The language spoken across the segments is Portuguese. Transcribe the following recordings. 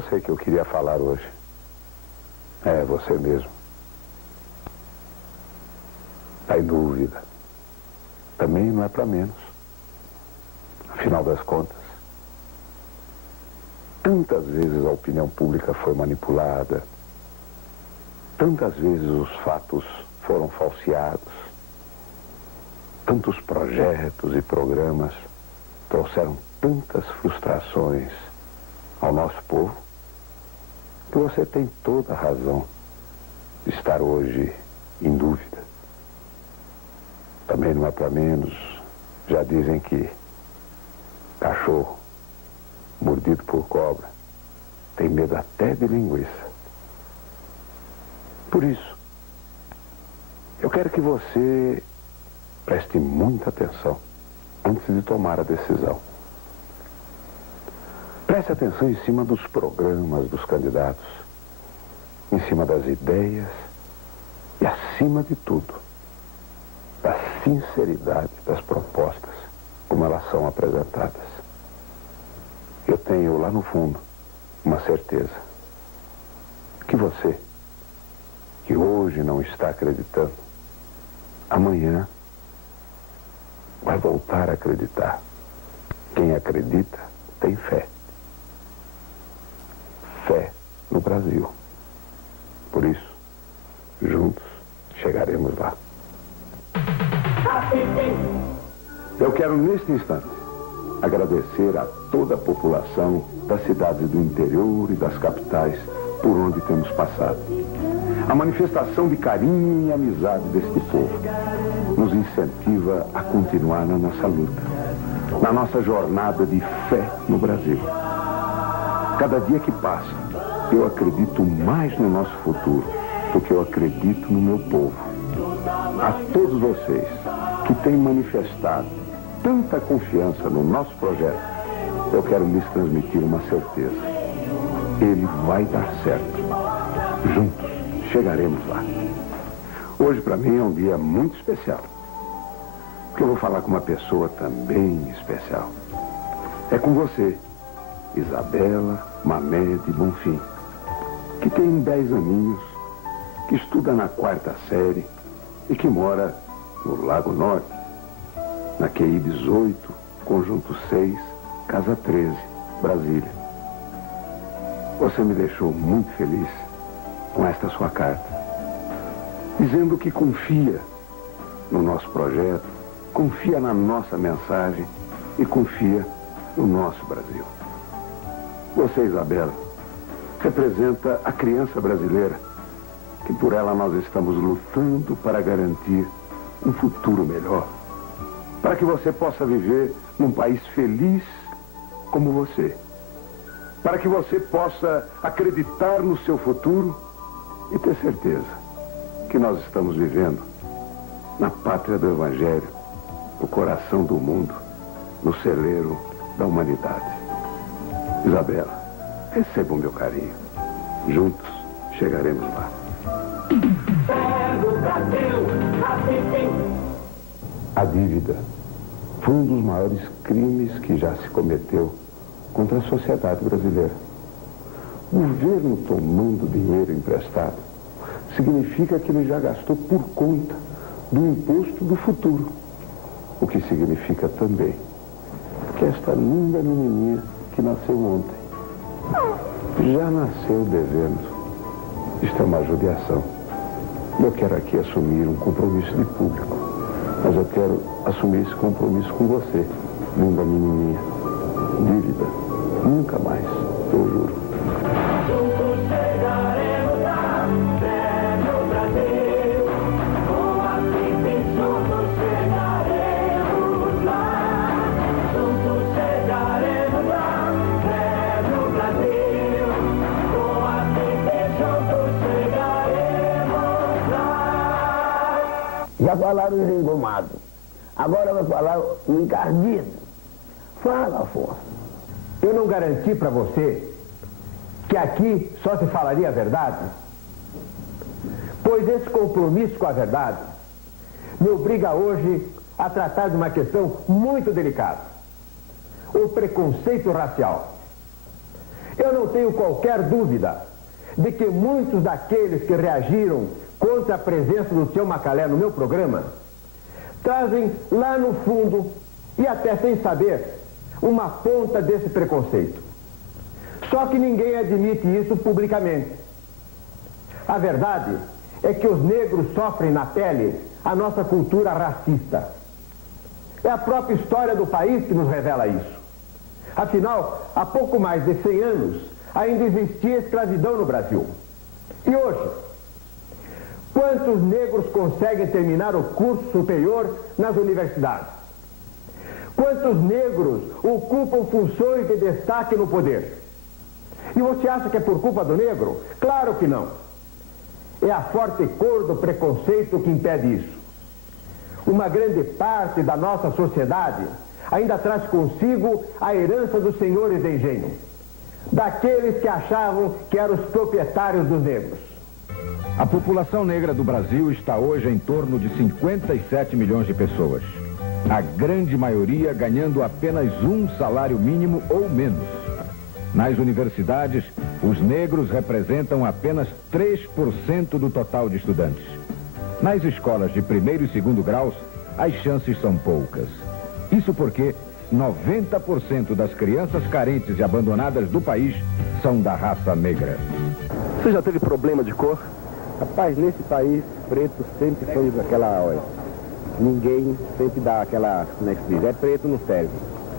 você que eu queria falar hoje. É você mesmo. Está em dúvida. Também não é para menos. Afinal das contas, tantas vezes a opinião pública foi manipulada, tantas vezes os fatos foram falseados, tantos projetos e programas trouxeram tantas frustrações ao nosso povo, que você tem toda a razão de estar hoje em dúvida. Também não é para menos, já dizem que cachorro mordido por cobra tem medo até de linguiça. Por isso, eu quero que você preste muita atenção antes de tomar a decisão. Preste atenção em cima dos programas dos candidatos, em cima das ideias e, acima de tudo, da sinceridade das propostas como elas são apresentadas. Eu tenho lá no fundo uma certeza que você, que hoje não está acreditando, amanhã vai voltar a acreditar. Quem acredita tem fé. Fé no Brasil. Por isso, juntos chegaremos lá. Eu quero neste instante agradecer a toda a população das cidades do interior e das capitais por onde temos passado. A manifestação de carinho e amizade deste povo nos incentiva a continuar na nossa luta, na nossa jornada de fé no Brasil. Cada dia que passa, eu acredito mais no nosso futuro do que eu acredito no meu povo. A todos vocês que têm manifestado tanta confiança no nosso projeto, eu quero lhes transmitir uma certeza. Ele vai dar certo. Juntos chegaremos lá. Hoje, para mim, é um dia muito especial, porque eu vou falar com uma pessoa também especial. É com você, Isabela Mamed Bonfim, que tem 10 aninhos, que estuda na 4ª série e que mora no Lago Norte, na QI 18, Conjunto 6, Casa 13, Brasília. Você me deixou muito feliz com esta sua carta, dizendo que confia no nosso projeto, confia na nossa mensagem e confia no nosso Brasil. Você, Isabela, representa a criança brasileira, que por ela nós estamos lutando para garantir um futuro melhor, para que você possa viver num país feliz como você, para que você possa acreditar no seu futuro e ter certeza que nós estamos vivendo na pátria do Evangelho, no coração do mundo, no celeiro da humanidade. Isabela, receba o meu carinho. Juntos chegaremos lá. A dívida foi um dos maiores crimes que já se cometeu contra a sociedade brasileira. O governo tomando dinheiro emprestado significa que ele já gastou por conta do imposto do futuro. O que significa também que esta linda menininha que nasceu ontem já nasceu devendo. Isto é uma judiação. Eu quero aqui assumir um compromisso de público, mas eu quero assumir esse compromisso com você, linda menininha. Dívida, nunca mais, eu juro. Já falaram os engomados. Agora vai falar o encardido. Fala, Afonso. Eu não garanti para você que aqui só se falaria a verdade? Pois esse compromisso com a verdade me obriga hoje a tratar de uma questão muito delicada. O preconceito racial. Eu não tenho qualquer dúvida de que muitos daqueles que reagiram contra a presença do Tião Macalé no meu programa trazem lá no fundo, e até sem saber, uma ponta desse preconceito. Só que ninguém admite isso publicamente. A verdade é que os negros sofrem na pele a nossa cultura racista. É a própria história do país que nos revela isso. Afinal, há pouco mais de 100 anos, ainda existia escravidão no Brasil. E hoje, quantos negros conseguem terminar o curso superior nas universidades? Quantos negros ocupam funções de destaque no poder? E você acha que é por culpa do negro? Claro que não. É a forte cor do preconceito que impede isso. Uma grande parte da nossa sociedade ainda traz consigo a herança dos senhores de engenho, daqueles que achavam que eram os proprietários dos negros. A população negra do Brasil está hoje em torno de 57 milhões de pessoas. A grande maioria ganhando apenas um salário mínimo ou menos. Nas universidades, os negros representam apenas 3% do total de estudantes. Nas escolas de primeiro e segundo graus, as chances são poucas. Isso porque 90% das crianças carentes e abandonadas do país são da raça negra. Você já teve problema de cor? Rapaz, nesse país, preto sempre foi daquela hora. Ninguém sempre dá aquela, como é que se diz, é preto não serve.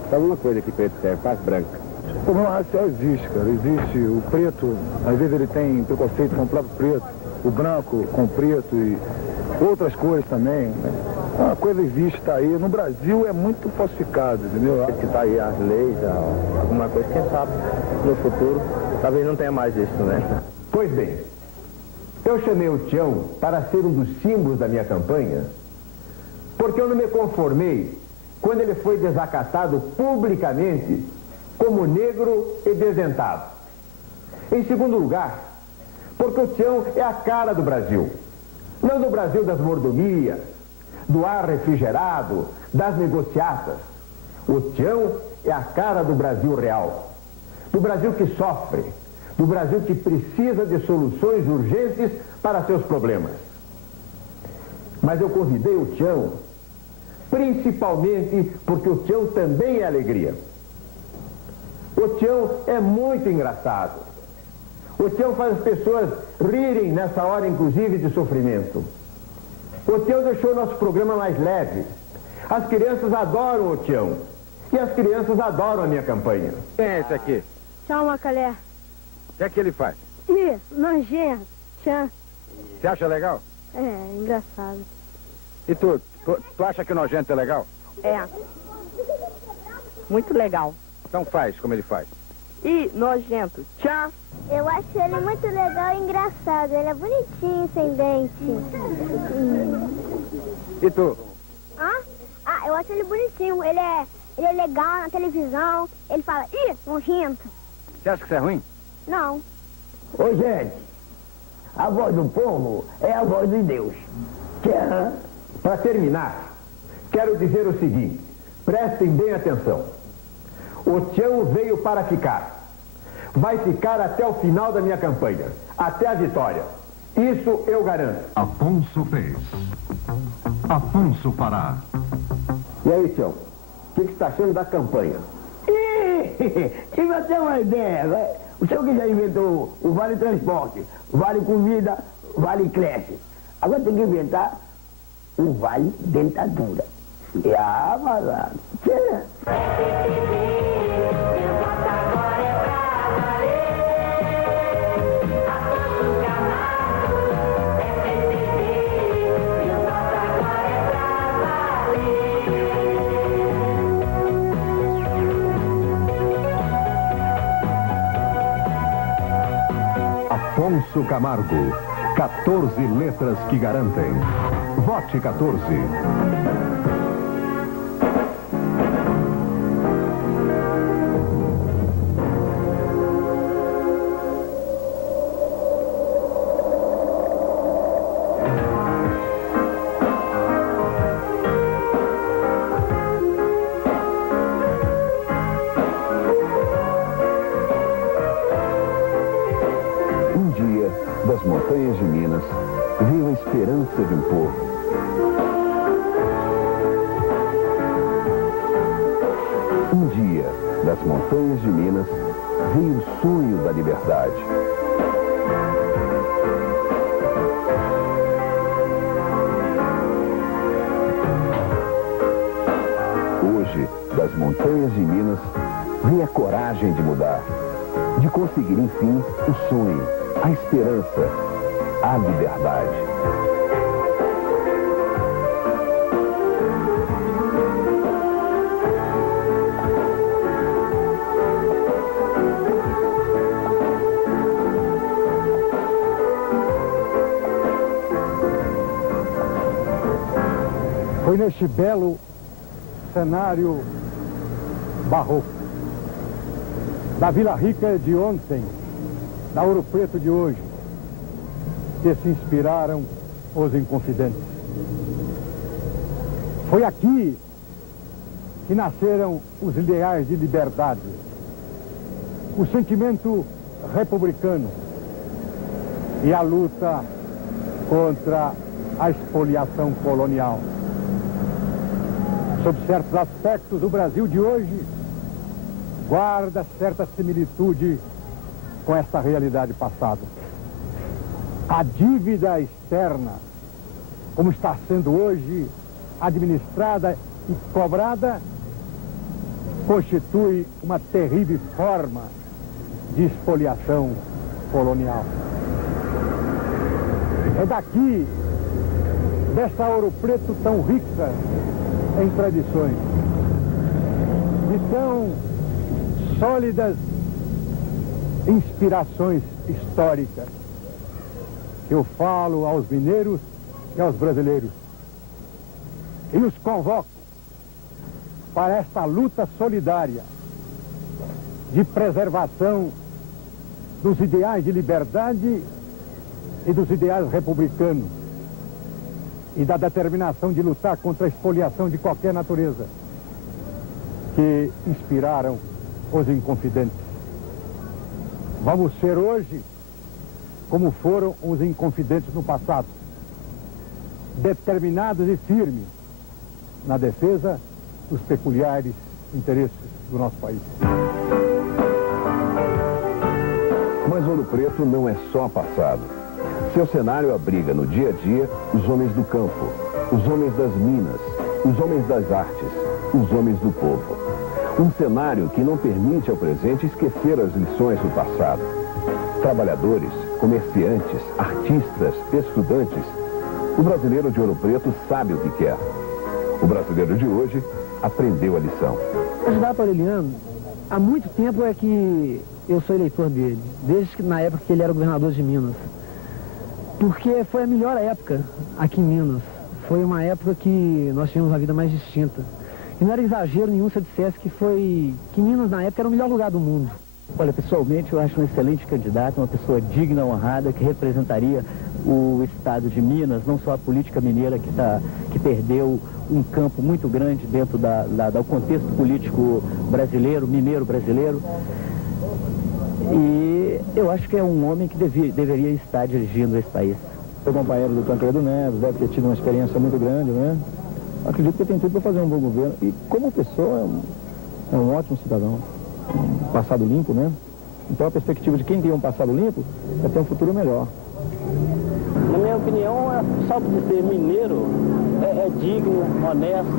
Só uma coisa que preto serve, faz branca. O problema racial existe, cara. Existe o preto, às vezes ele tem preconceito com o próprio preto, o branco com o preto e outras cores também, né? Uma coisa existe, está aí. No Brasil é muito falsificado, entendeu? Que tá aí as leis, alguma coisa, quem sabe, no futuro, talvez não tenha mais isso, né? Pois bem, eu chamei o Tião para ser um dos símbolos da minha campanha, porque eu não me conformei quando ele foi desacatado publicamente como negro e desdentado. Em segundo lugar, porque o Tião é a cara do Brasil. Não do Brasil das mordomias, do ar refrigerado, das negociatas. O Tião é a cara do Brasil real. Do Brasil que sofre, do Brasil que precisa de soluções urgentes para seus problemas. Mas eu convidei o Tião principalmente porque o Tião também é alegria. O Tião é muito engraçado. O Tião faz as pessoas rirem nessa hora, inclusive, de sofrimento. O Tião deixou o nosso programa mais leve. As crianças adoram o Tião. E as crianças adoram a minha campanha. Quem é esse aqui? Tchau, Macalé. O que é que ele faz? Ih, nojento. Tchau. Você acha legal? É, engraçado. E tu acha que o nojento é legal? É. Muito legal. Então faz como ele faz. Ih, nojento. Tchau. Eu acho ele muito legal e engraçado. Ele é bonitinho, sem dente. E tu? Ah, eu acho ele bonitinho. Ele é legal na televisão. Ele fala, ih, nojento. Você acha que isso é ruim? Não. Ô, gente, a voz do povo é a voz de Deus. Tchan. Para terminar, quero dizer o seguinte, prestem bem atenção. O Tião veio para ficar. Vai ficar até o final da minha campanha, até a vitória. Isso eu garanto. Afonso fez. Afonso Pará. E aí, Tião, o que você está achando da campanha? Tive até uma ideia, né? O senhor que já inventou o Vale Transporte, Vale Comida, Vale Creche. Agora tem que inventar o Vale Dentadura. Malandro. Tchê. Afonso Camargo. 14 letras que garantem. Vote 14. a esperança de um povo. Um dia, das montanhas de Minas, veio o sonho da liberdade. Hoje, das montanhas de Minas, vem a coragem de mudar, de conseguir, enfim, o sonho, a esperança, a liberdade. Foi neste belo cenário barroco da Vila Rica de ontem, da Ouro Preto de hoje, que se inspiraram os Inconfidentes. Foi aqui que nasceram os ideais de liberdade, o sentimento republicano e a luta contra a expoliação colonial. Sob certos aspectos, o Brasil de hoje guarda certa similitude com esta realidade passada. A dívida externa, como está sendo hoje administrada e cobrada, constitui uma terrível forma de expoliação colonial. É daqui, dessa Ouro Preto tão rica em tradições, e tão sólidas inspirações históricas, que eu falo aos mineiros e aos brasileiros, e os convoco para esta luta solidária de preservação dos ideais de liberdade e dos ideais republicanos, e da determinação de lutar contra a expoliação de qualquer natureza, que inspiraram os Inconfidentes. Vamos ser hoje como foram os Inconfidentes no passado, determinados e firmes na defesa dos peculiares interesses do nosso país. Mas Ouro Preto não é só passado. Seu cenário abriga no dia a dia os homens do campo, os homens das minas, os homens das artes, os homens do povo. Um cenário que não permite ao presente esquecer as lições do passado. Trabalhadores, comerciantes, artistas, estudantes. O brasileiro de Ouro Preto sabe o que quer. O brasileiro de hoje aprendeu a lição. Candidato Aureliano, há muito tempo é que eu sou eleitor dele, desde que na época que ele era governador de Minas. Porque foi a melhor época aqui em Minas. Foi uma época que nós tivemos uma vida mais distinta. E não era exagero nenhum se eu dissesse que Minas na época era o melhor lugar do mundo. Olha, pessoalmente eu acho um excelente candidato, uma pessoa digna, honrada, que representaria o estado de Minas, não só a política mineira que perdeu um campo muito grande dentro do contexto político brasileiro, mineiro brasileiro. E eu acho que é um homem que deveria estar dirigindo esse país. Meu companheiro do Tancredo Neves deve ter tido uma experiência muito grande, né? Acredito que tem tudo para fazer um bom governo. E como pessoa é um ótimo cidadão. Um passado limpo, né? Então a perspectiva de quem tem um passado limpo é ter um futuro melhor. Na minha opinião, só por ser mineiro, é digno, honesto,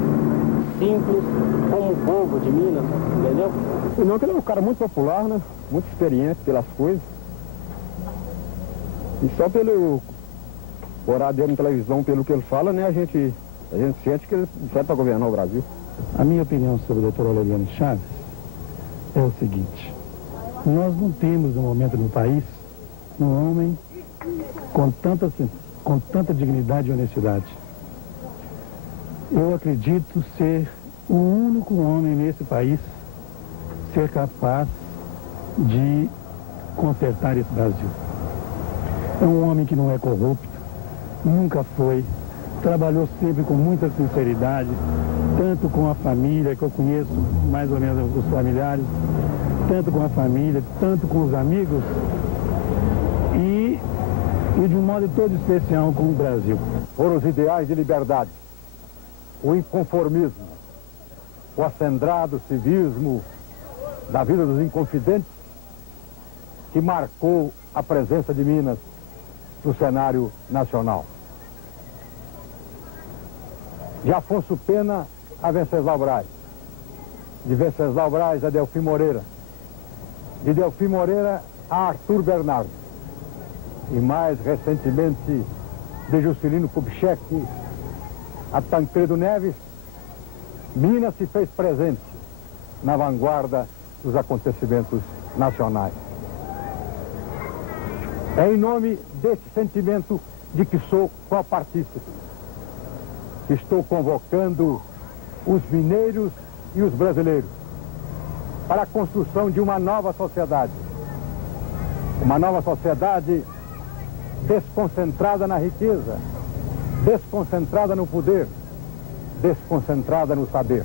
simples, como o povo de Minas, entendeu? E não, que ele é um cara muito popular, né? Muito experiente pelas coisas. E só pelo horário dele na televisão, pelo que ele fala, né? A gente sente que ele serve para governar o Brasil. A minha opinião sobre o Dr. Aureliano Chaves é o seguinte: nós não temos no momento no país um homem com tanta dignidade e honestidade. Eu acredito ser o único homem nesse país ser capaz de consertar esse Brasil. É um homem que não é corrupto, nunca foi, trabalhou sempre com muita sinceridade, tanto com a família, que eu conheço mais ou menos os familiares, tanto com a família, tanto com os amigos, e e de um modo todo especial com o Brasil. Foram os ideais de liberdade, o inconformismo, o acendrado civismo da vida dos inconfidentes que marcou a presença de Minas no cenário nacional. De Afonso Pena a Venceslau Braz, de Venceslau Braz a Delfim Moreira, de Delfim Moreira a Arthur Bernardo, e mais recentemente de Juscelino Kubitschek a Tancredo Neves, Minas se fez presente na vanguarda dos acontecimentos nacionais. É em nome desse sentimento de que sou copartícipe que estou convocando os mineiros e os brasileiros para a construção de uma nova sociedade. Uma nova sociedade desconcentrada na riqueza, desconcentrada no poder, desconcentrada no saber.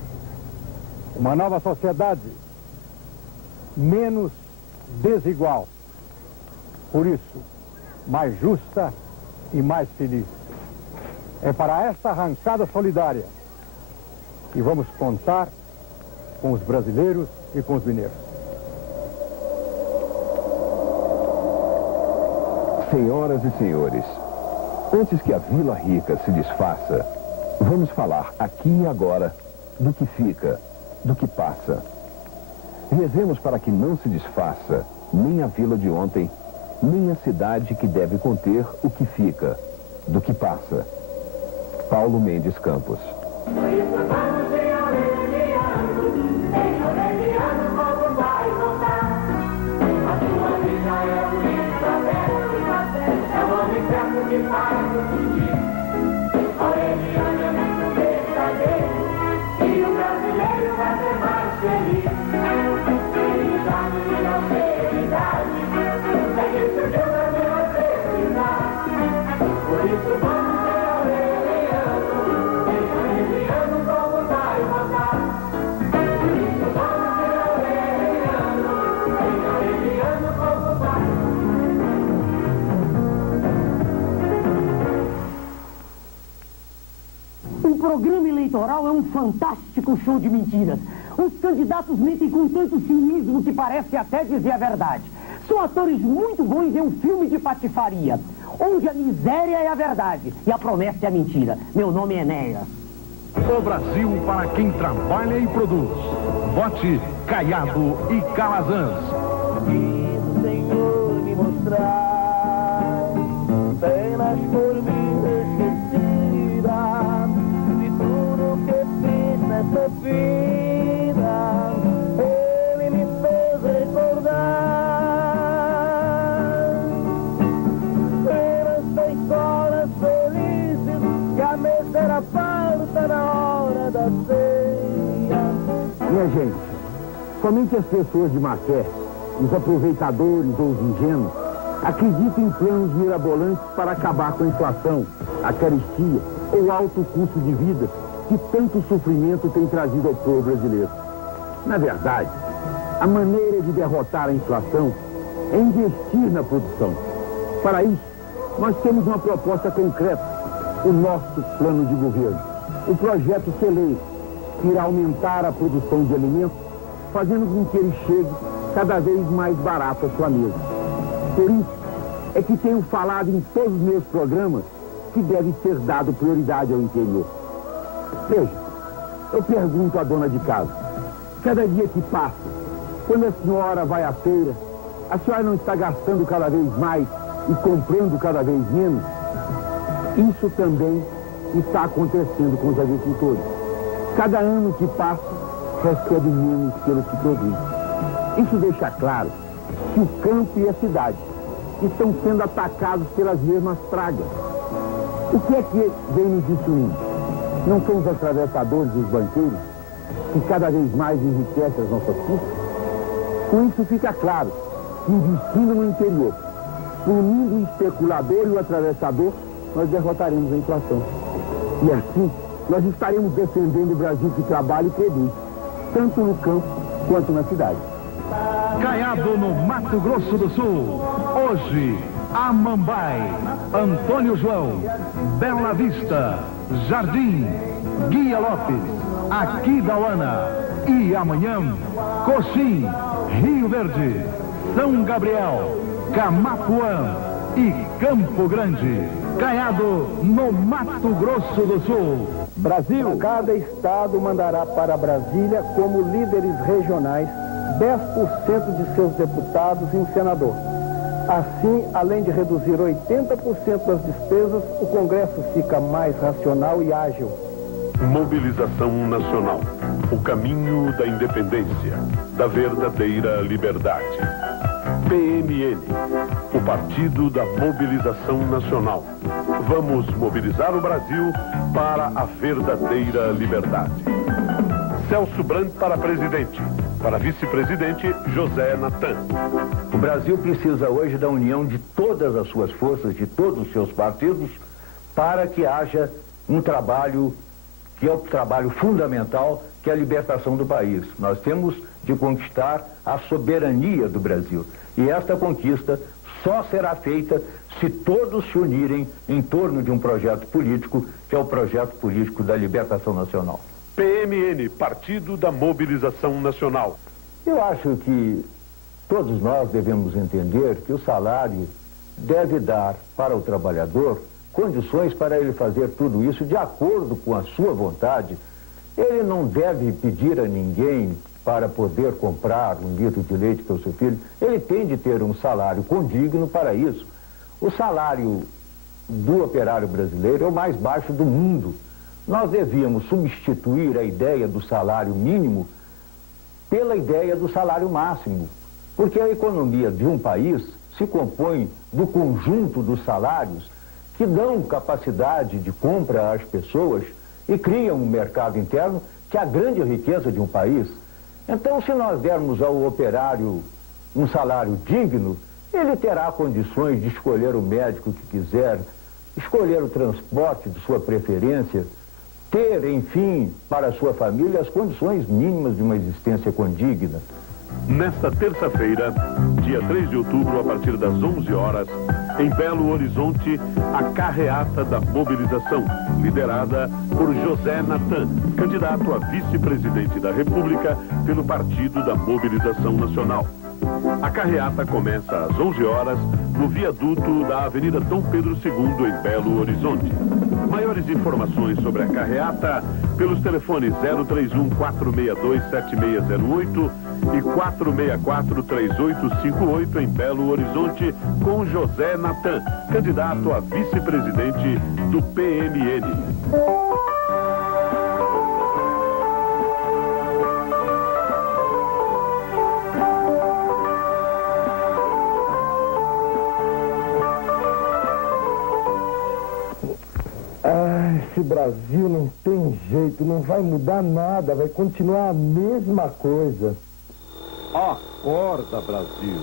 Uma nova sociedade menos desigual. Por isso, mais justa e mais feliz. É para esta arrancada solidária que vamos contar com os brasileiros e com os mineiros. Senhoras e senhores, antes que a Vila Rica se desfaça, vamos falar aqui e agora do que fica, do que passa. Rezemos para que não se desfaça nem a vila de ontem, nem a cidade que deve conter o que fica, do que passa. Paulo Mendes Campos. O programa eleitoral é um fantástico show de mentiras. Os candidatos mentem com tanto cinismo que parece até dizer a verdade. São atores muito bons em um filme de patifaria, onde a miséria é a verdade e a promessa é a mentira. Meu nome é Enéas. O Brasil para quem trabalha e produz. Vote Caiado e Calazans. E o Senhor me mostrar pelas por mim esquecidas de tudo que fiz nessa vida. Ele me fez recordar pelas 6 horas felizes que a mesa era farta na hora da ceia. Minha gente, somente as pessoas de má fé, os aproveitadores ou os ingênuos, acreditam em planos mirabolantes para acabar com a inflação, a carestia ou o alto custo de vida que tanto sofrimento tem trazido ao povo brasileiro. Na verdade, a maneira de derrotar a inflação é investir na produção. Para isso, nós temos uma proposta concreta, o nosso plano de governo, o projeto Celeiro, que irá aumentar a produção de alimentos, fazendo com que ele chegue cada vez mais barato à sua mesa. Por isso é que tenho falado em todos os meus programas que deve ser dado prioridade ao interior. Veja, eu pergunto à dona de casa, cada dia que passa, quando a senhora vai à feira, a senhora não está gastando cada vez mais e comprando cada vez menos? Isso também está acontecendo com os agricultores. Cada ano que passa, recebe menos pelo que produz. Isso deixa claro que o campo e a cidade estão sendo atacados pelas mesmas pragas. O que é que vem nos destruindo? Não são os atravessadores e os banqueiros que cada vez mais enriquecem as nossas custas? Com isso fica claro que investindo no interior, punindo o especulador e o atravessador, nós derrotaremos a inflação. E assim, nós estaremos defendendo o Brasil que trabalha e produz, tanto no campo quanto na cidade. Caiado no Mato Grosso do Sul. Hoje, Amambai, Antônio João, Bela Vista, Jardim, Guia Lopes, Aquidauana e amanhã, Coxim, Rio Verde, São Gabriel, Camapuã e Campo Grande, Caiado, no Mato Grosso do Sul. Brasil. Cada estado mandará para Brasília, como líderes regionais, 10% de seus deputados e um senador. Assim, além de reduzir 80% das despesas, o Congresso fica mais racional e ágil. Mobilização nacional. O caminho da independência, da verdadeira liberdade. PMN, o Partido da Mobilização Nacional. Vamos mobilizar o Brasil para a verdadeira liberdade. Celso Brandt para presidente. Para vice-presidente, José Natan. O Brasil precisa hoje da união de todas as suas forças, de todos os seus partidos, para que haja um trabalho que é o trabalho fundamental, que é a libertação do país. Nós temos de conquistar a soberania do Brasil. E esta conquista só será feita se todos se unirem em torno de um projeto político, que é o projeto político da libertação nacional. PMN, Partido da Mobilização Nacional. Eu acho que todos nós devemos entender que o salário deve dar para o trabalhador condições para ele fazer tudo isso de acordo com a sua vontade. Ele não deve pedir a ninguém para poder comprar um litro de leite para o seu filho. Ele tem de ter um salário condigno para isso. O salário do operário brasileiro é o mais baixo do mundo. Nós devíamos substituir a ideia do salário mínimo pela ideia do salário máximo, porque a economia de um país se compõe do conjunto dos salários que dão capacidade de compra às pessoas e criam um mercado interno que é a grande riqueza de um país. Então, se nós dermos ao operário um salário digno, ele terá condições de escolher o médico que quiser, escolher o transporte de sua preferência, ter, enfim, para a sua família as condições mínimas de uma existência condigna. Nesta terça-feira, dia 3 de outubro, a partir das 11 horas, em Belo Horizonte, a carreata da mobilização, liderada por José Natan, candidato a vice-presidente da República pelo Partido da Mobilização Nacional. A carreata começa às 11 horas no viaduto da Avenida Dom Pedro II, em Belo Horizonte. Maiores informações sobre a carreata pelos telefones 031-462-7608 e 464-3858 em Belo Horizonte, com José Natan, candidato a vice-presidente do PMN. Esse Brasil não tem jeito, não vai mudar nada, vai continuar a mesma coisa. Acorda, Brasil!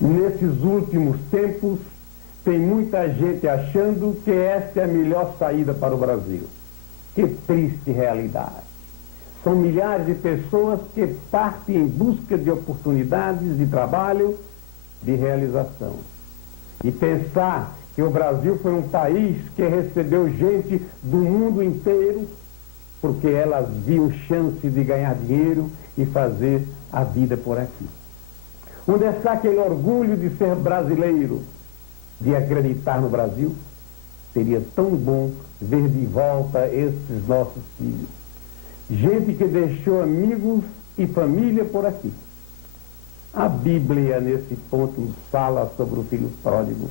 Nesses últimos tempos, tem muita gente achando que esta é a melhor saída para o Brasil. Que triste realidade. São milhares de pessoas que partem em busca de oportunidades de trabalho, de realização. E pensar que o Brasil foi um país que recebeu gente do mundo inteiro porque elas viam chance de ganhar dinheiro e fazer a vida por aqui. Onde está aquele orgulho de ser brasileiro, de acreditar no Brasil? Seria tão bom ver de volta esses nossos filhos. Gente que deixou amigos e família por aqui. A Bíblia, nesse ponto, fala sobre o filho pródigo,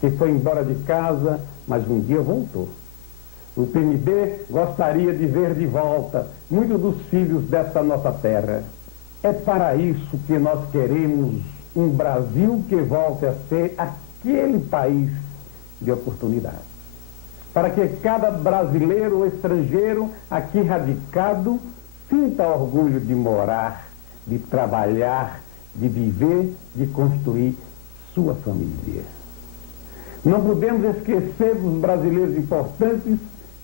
que foi embora de casa, mas um dia voltou. O PMB gostaria de ver de volta muitos dos filhos desta nossa terra. É para isso que nós queremos um Brasil que volte a ser aquele país de oportunidade. Para que cada brasileiro ou estrangeiro aqui radicado sinta orgulho de morar, de trabalhar, de viver, de construir sua família. Não podemos esquecer dos brasileiros importantes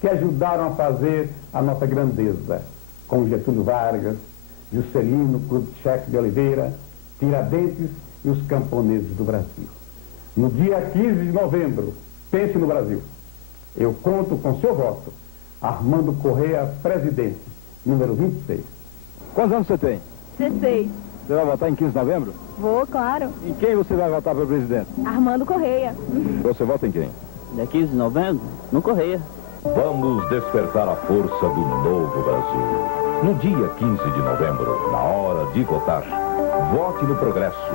que ajudaram a fazer a nossa grandeza, como Getúlio Vargas, Juscelino Kubitschek de Oliveira, Tiradentes e os camponeses do Brasil. No dia 15 de novembro, pense no Brasil. Eu conto com seu voto. Armando Correia, presidente, número 26. Quantos anos você tem? 16. Você vai votar em 15 de novembro? Vou, claro. Em quem você vai votar para presidente? Armando Correia. Você vota em quem? Dia 15 de novembro, no Correia. Vamos despertar a força do novo Brasil. No dia 15 de novembro, na hora de votar, vote no progresso.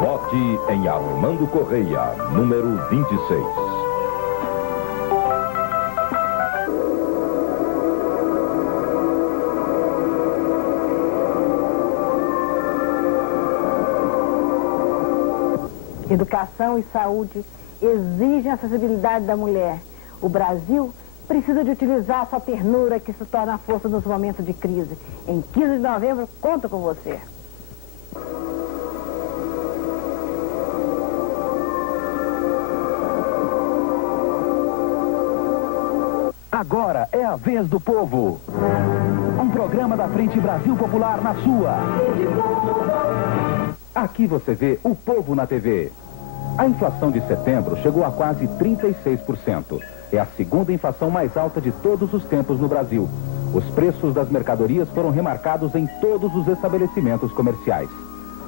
Vote em Armando Correia, número 26. Educação e saúde exigem a acessibilidade da mulher. O Brasil precisa de utilizar sua ternura, que se torna a força nos momentos de crise. Em 15 de novembro, conto com você. Agora é a vez do povo. Um programa da Frente Brasil Popular na sua. Aqui você vê o povo na TV. A inflação de setembro chegou a quase 36%. É a segunda inflação mais alta de todos os tempos no Brasil. Os preços das mercadorias foram remarcados em todos os estabelecimentos comerciais.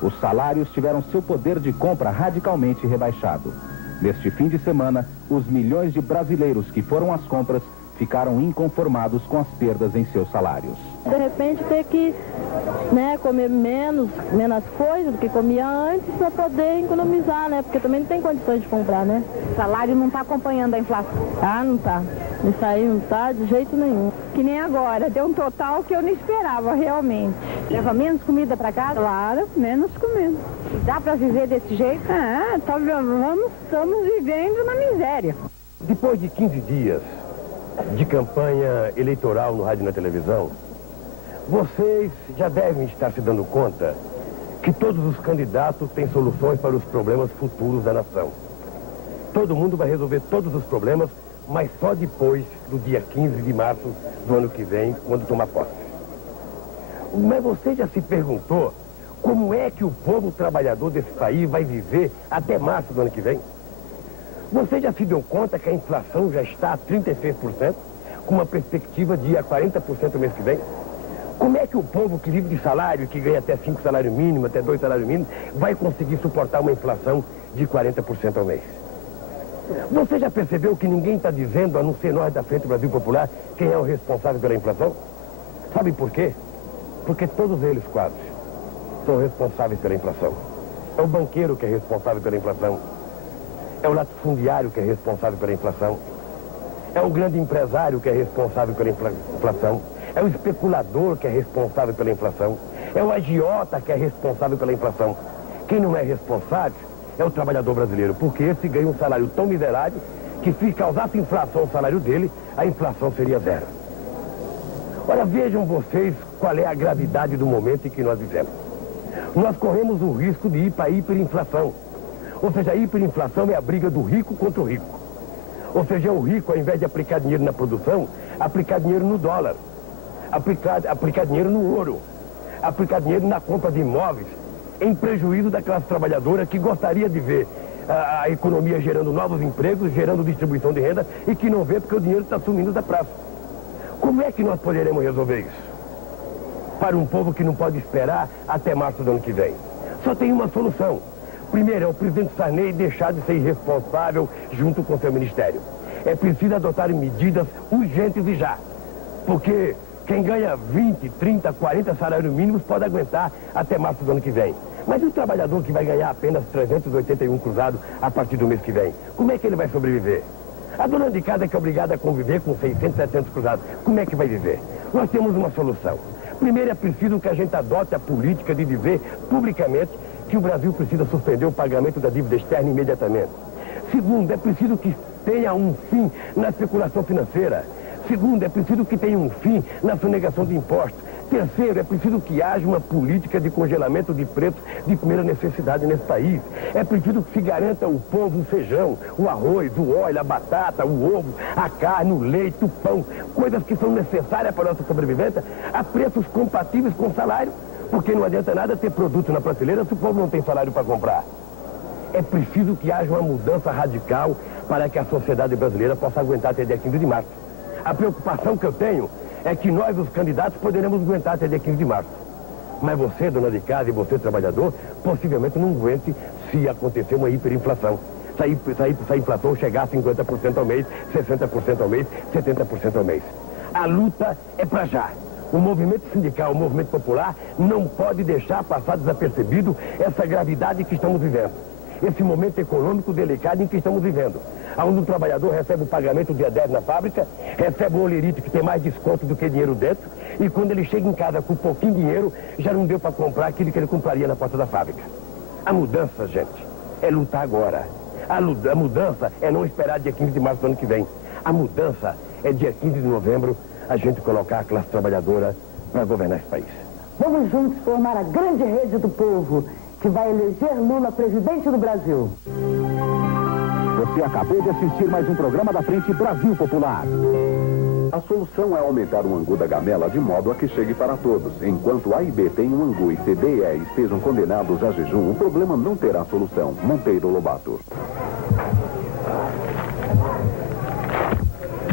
Os salários tiveram seu poder de compra radicalmente rebaixado. Neste fim de semana, os milhões de brasileiros que foram às compras ficaram inconformados com as perdas em seus salários. De repente ter que, comer menos coisas do que comia antes para poder economizar, né? Porque também não tem condições de comprar, né? O salário não está acompanhando a inflação. Ah, não tá. Isso aí não tá de jeito nenhum. Que nem agora, deu um total que eu não esperava, realmente. Leva menos comida para casa? Claro, menos comida. Dá para viver desse jeito? Estamos vivendo na miséria. Depois de 15 dias de campanha eleitoral no rádio e na televisão, vocês já devem estar se dando conta que todos os candidatos têm soluções para os problemas futuros da nação. Todo mundo vai resolver todos os problemas, mas só depois do dia 15 de março do ano que vem, quando tomar posse. Mas você já se perguntou como é que o povo trabalhador desse país vai viver até março do ano que vem? Você já se deu conta que a inflação já está a 36%, com uma perspectiva de ir a 40% no mês que vem? Como é que o povo que vive de salário, que ganha até 5 salários mínimos, até 2 salários mínimos, vai conseguir suportar uma inflação de 40% ao mês? Você já percebeu que ninguém está dizendo, a não ser nós da Frente Brasil Popular, quem é o responsável pela inflação? Sabe por quê? Porque todos eles, quase, são responsáveis pela inflação. É o banqueiro que é responsável pela inflação. É o latifundiário que é responsável pela inflação. É o grande empresário que é responsável pela inflação. É o especulador que é responsável pela inflação. É o agiota que é responsável pela inflação. Quem não é responsável é o trabalhador brasileiro, porque esse ganha um salário tão miserável que se causasse inflação ao salário dele, a inflação seria zero. Ora, vejam vocês qual é a gravidade do momento em que nós vivemos. Nós corremos o risco de ir para a hiperinflação. Ou seja, a hiperinflação é a briga do rico contra o rico. Ou seja, o rico, ao invés de aplicar dinheiro na produção, aplicar dinheiro no dólar, aplicar dinheiro no ouro, aplicar dinheiro na compra de imóveis, em prejuízo da classe trabalhadora que gostaria de ver a economia gerando novos empregos, gerando distribuição de renda e que não vê porque o dinheiro está sumindo da praça. Como é que nós poderemos resolver isso? Para um povo que não pode esperar até março do ano que vem. Só tem uma solução. Primeiro, é o presidente Sarney deixar de ser irresponsável junto com seu ministério. É preciso adotar medidas urgentes e já. Porque quem ganha 20, 30, 40 salários mínimos pode aguentar até março do ano que vem. Mas e o trabalhador que vai ganhar apenas 381 cruzados a partir do mês que vem? Como é que ele vai sobreviver? A dona de casa que é obrigada a conviver com 600, 700 cruzados, como é que vai viver? Nós temos uma solução. Primeiro, é preciso que a gente adote a política de dizer publicamente que o Brasil precisa suspender o pagamento da dívida externa imediatamente. Segundo, é preciso que tenha um fim na especulação financeira. Segundo, é preciso que tenha um fim na sonegação de impostos. Terceiro, é preciso que haja uma política de congelamento de preços de primeira necessidade nesse país. É preciso que se garanta ao povo o feijão, o arroz, o óleo, a batata, o ovo, a carne, o leite, o pão, coisas que são necessárias para a nossa sobrevivência, a preços compatíveis com o salário, porque não adianta nada ter produto na prateleira se o povo não tem salário para comprar. É preciso que haja uma mudança radical para que a sociedade brasileira possa aguentar até dia 15 de março. A preocupação que eu tenho é que nós, os candidatos, poderemos aguentar até dia 15 de março. Mas você, dona de casa, e você, trabalhador, possivelmente não aguente se acontecer uma hiperinflação. Se a inflação chegar a 50% ao mês, 60% ao mês, 70% ao mês. A luta é para já. O movimento sindical, o movimento popular, não pode deixar passar desapercebido essa gravidade que estamos vivendo. Esse momento econômico delicado em que estamos vivendo. Onde o trabalhador recebe o pagamento dia 10 na fábrica, recebe um olerite que tem mais desconto do que dinheiro dentro, e quando ele chega em casa com pouquinho dinheiro, já não deu para comprar aquilo que ele compraria na porta da fábrica. A mudança, gente, é lutar agora. A mudança é não esperar dia 15 de março do ano que vem. A mudança é dia 15 de novembro a gente colocar a classe trabalhadora para governar esse país. Vamos juntos formar a grande rede do povo que vai eleger Lula presidente do Brasil. Você acabou de assistir mais um programa da Frente Brasil Popular. A solução é aumentar o angu da gamela de modo a que chegue para todos. Enquanto A e B têm um angu e C, D e E estejam condenados a jejum, o problema não terá solução. Monteiro Lobato.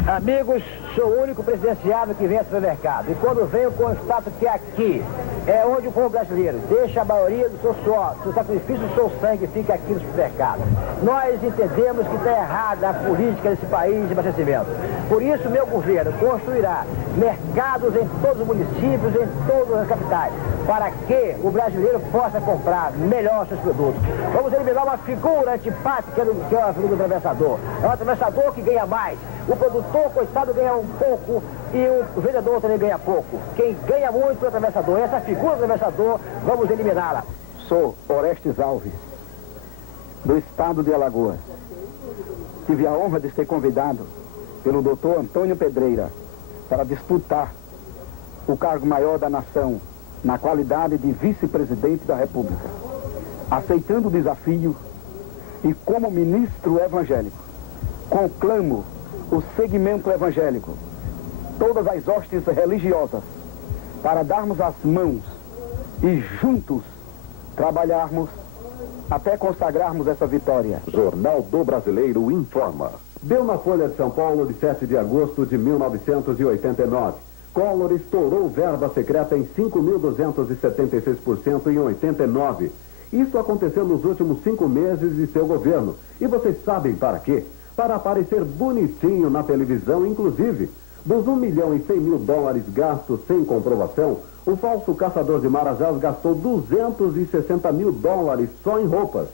Amigos, sou o único presidenciável que vem ao supermercado. E quando venho, constato que aqui é onde o povo brasileiro deixa a maioria do seu suor, seu sacrifício, do seu sangue fica aqui no supermercado. Nós entendemos que está errada a política desse país de abastecimento. Por isso, meu governo construirá mercados em todos os municípios, em todas as capitais, para que o brasileiro possa comprar melhor seus produtos. Vamos eliminar uma figura antipática que é a figura do atravessador. É um atravessador que ganha mais. O produtor, coitado, ganha um pouco e o vendedor também ganha pouco. Quem ganha muito é o atravessador. Essa figura do atravessador, vamos eliminá-la. Sou Orestes Alves, do estado de Alagoas. Tive a honra de ser convidado pelo doutor Antônio Pedreira para disputar o cargo maior da nação na qualidade de vice-presidente da República. Aceitando o desafio e como ministro evangélico, conclamo o segmento evangélico, todas as hostes religiosas, para darmos as mãos e juntos trabalharmos até consagrarmos essa vitória. Jornal do Brasileiro informa. Deu na Folha de São Paulo de 7 de agosto de 1989. Collor estourou verba secreta em 5.276% em 89. Isso aconteceu nos últimos 5 meses de seu governo. E vocês sabem para quê? Para aparecer bonitinho na televisão, inclusive. Dos $1.100.000 gastos sem comprovação, o falso caçador de Marajás gastou $260.000 só em roupas.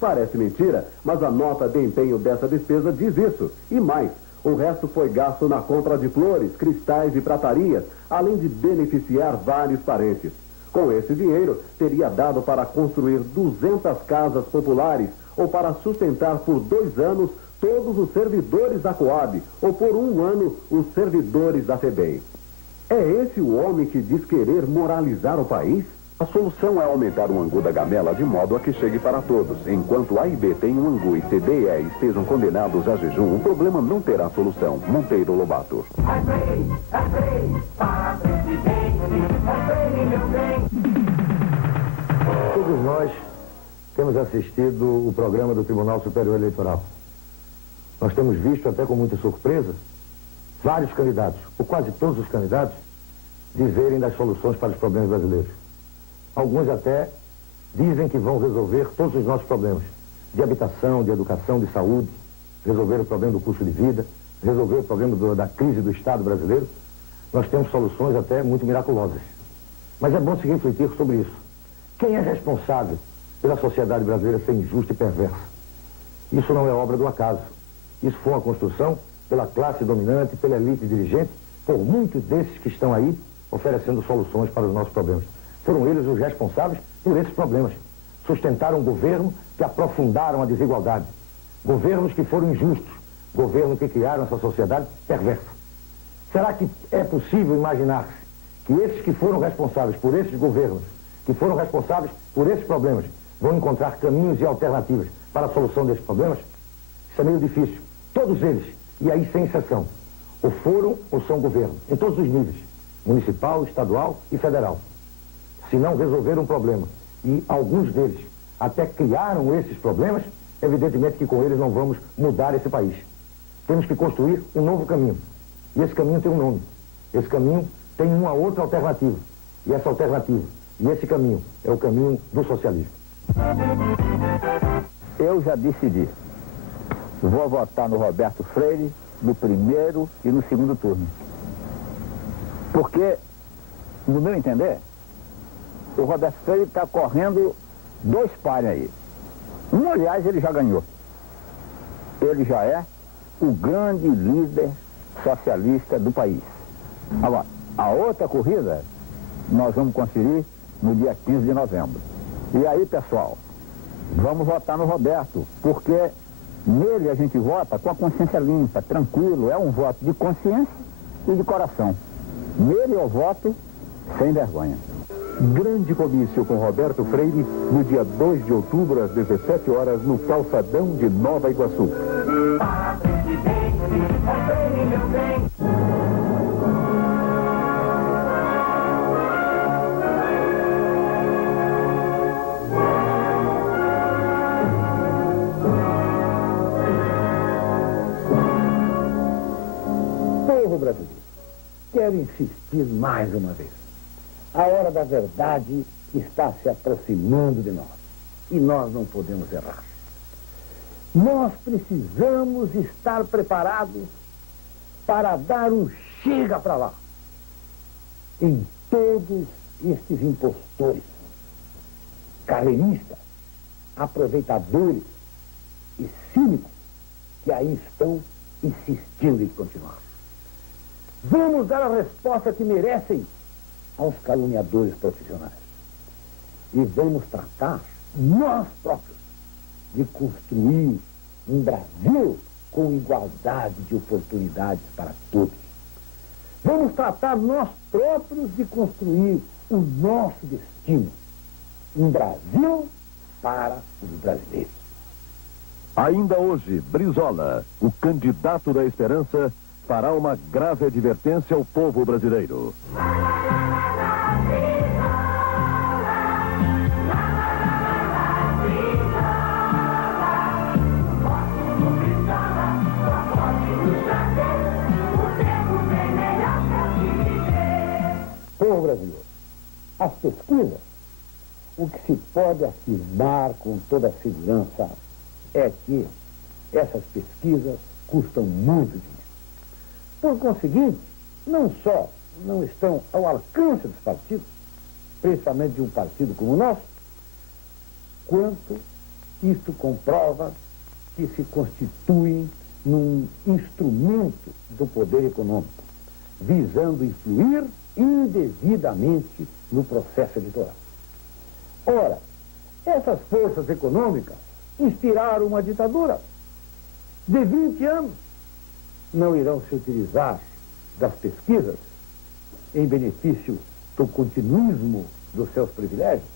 Parece mentira, mas a nota de empenho dessa despesa diz isso. E mais, o resto foi gasto na compra de flores, cristais e pratarias, além de beneficiar vários parentes. Com esse dinheiro, teria dado para construir 200 casas populares ou para sustentar por 2 anos todos os servidores da Coab, ou por 1 ano os servidores da FEBEM. É esse o homem que diz querer moralizar o país? A solução é aumentar o angu da gamela de modo a que chegue para todos. Enquanto A e B têm um angu e C, D e E estejam condenados a jejum, o problema não terá solução. Monteiro Lobato. Todos nós temos assistido o programa do Tribunal Superior Eleitoral. Nós temos visto, até com muita surpresa, vários candidatos, ou quase todos os candidatos, dizerem das soluções para os problemas brasileiros. Alguns até dizem que vão resolver todos os nossos problemas, de habitação, de educação, de saúde, resolver o problema do custo de vida, resolver o problema da crise do Estado brasileiro. Nós temos soluções até muito miraculosas. Mas é bom se refletir sobre isso. Quem é responsável pela sociedade brasileira ser injusta e perversa? Isso não é obra do acaso. Isso foi uma construção pela classe dominante, pela elite dirigente, por muitos desses que estão aí oferecendo soluções para os nossos problemas. Foram eles os responsáveis por esses problemas. Sustentaram um governo que aprofundaram a desigualdade. Governos que foram injustos. Governos que criaram essa sociedade perversa. Será que é possível imaginar-se que esses que foram responsáveis por esses governos, que foram responsáveis por esses problemas, vão encontrar caminhos e alternativas para a solução desses problemas? Isso é meio difícil. Todos eles, e aí sem exceção, ou foram ou são governo, em todos os níveis, municipal, estadual e federal. Se não resolveram um problema, e alguns deles até criaram esses problemas, evidentemente que com eles não vamos mudar esse país. Temos que construir um novo caminho. E esse caminho tem um nome. Esse caminho tem uma outra alternativa. E essa alternativa, e esse caminho, é o caminho do socialismo. Eu já decidi. Vou votar no Roberto Freire no primeiro e no segundo turno. Porque, no meu entender, o Roberto Freire está correndo 2 pares aí. Um, aliás, ele já ganhou. Ele já é o grande líder socialista do país. Agora, a outra corrida nós vamos conferir no dia 15 de novembro. E aí, pessoal, vamos votar no Roberto, porque nele a gente vota com a consciência limpa, tranquilo, é um voto de consciência e de coração. Nele eu voto sem vergonha. Grande comício com Roberto Freire no dia 2 de outubro, às 17 horas, no Calçadão de Nova Iguaçu. Povo brasileiro, quero insistir mais uma vez. A hora da verdade está se aproximando de nós. E nós não podemos errar. Nós precisamos estar preparados para dar um chega para lá em todos estes impostores, carreiristas, aproveitadores e cínicos que aí estão insistindo em continuar. Vamos dar a resposta que merecem aos caluniadores profissionais. E vamos tratar, nós próprios, de construir um Brasil com igualdade de oportunidades para todos. Vamos tratar nós próprios de construir o nosso destino. Um Brasil para os brasileiros. Ainda hoje, Brizola, o candidato da esperança, fará uma grave advertência ao povo brasileiro. Povo brasileiro, as pesquisas, o que se pode afirmar com toda segurança é que essas pesquisas custam muito dinheiro. Por conseguinte, não só não estão ao alcance dos partidos, principalmente de um partido como o nosso, quanto isso comprova que se constituem num instrumento do poder econômico, visando influir indevidamente no processo eleitoral. Ora, essas forças econômicas inspiraram uma ditadura de 20 anos. Não irão se utilizar das pesquisas em benefício do continuismo dos seus privilégios?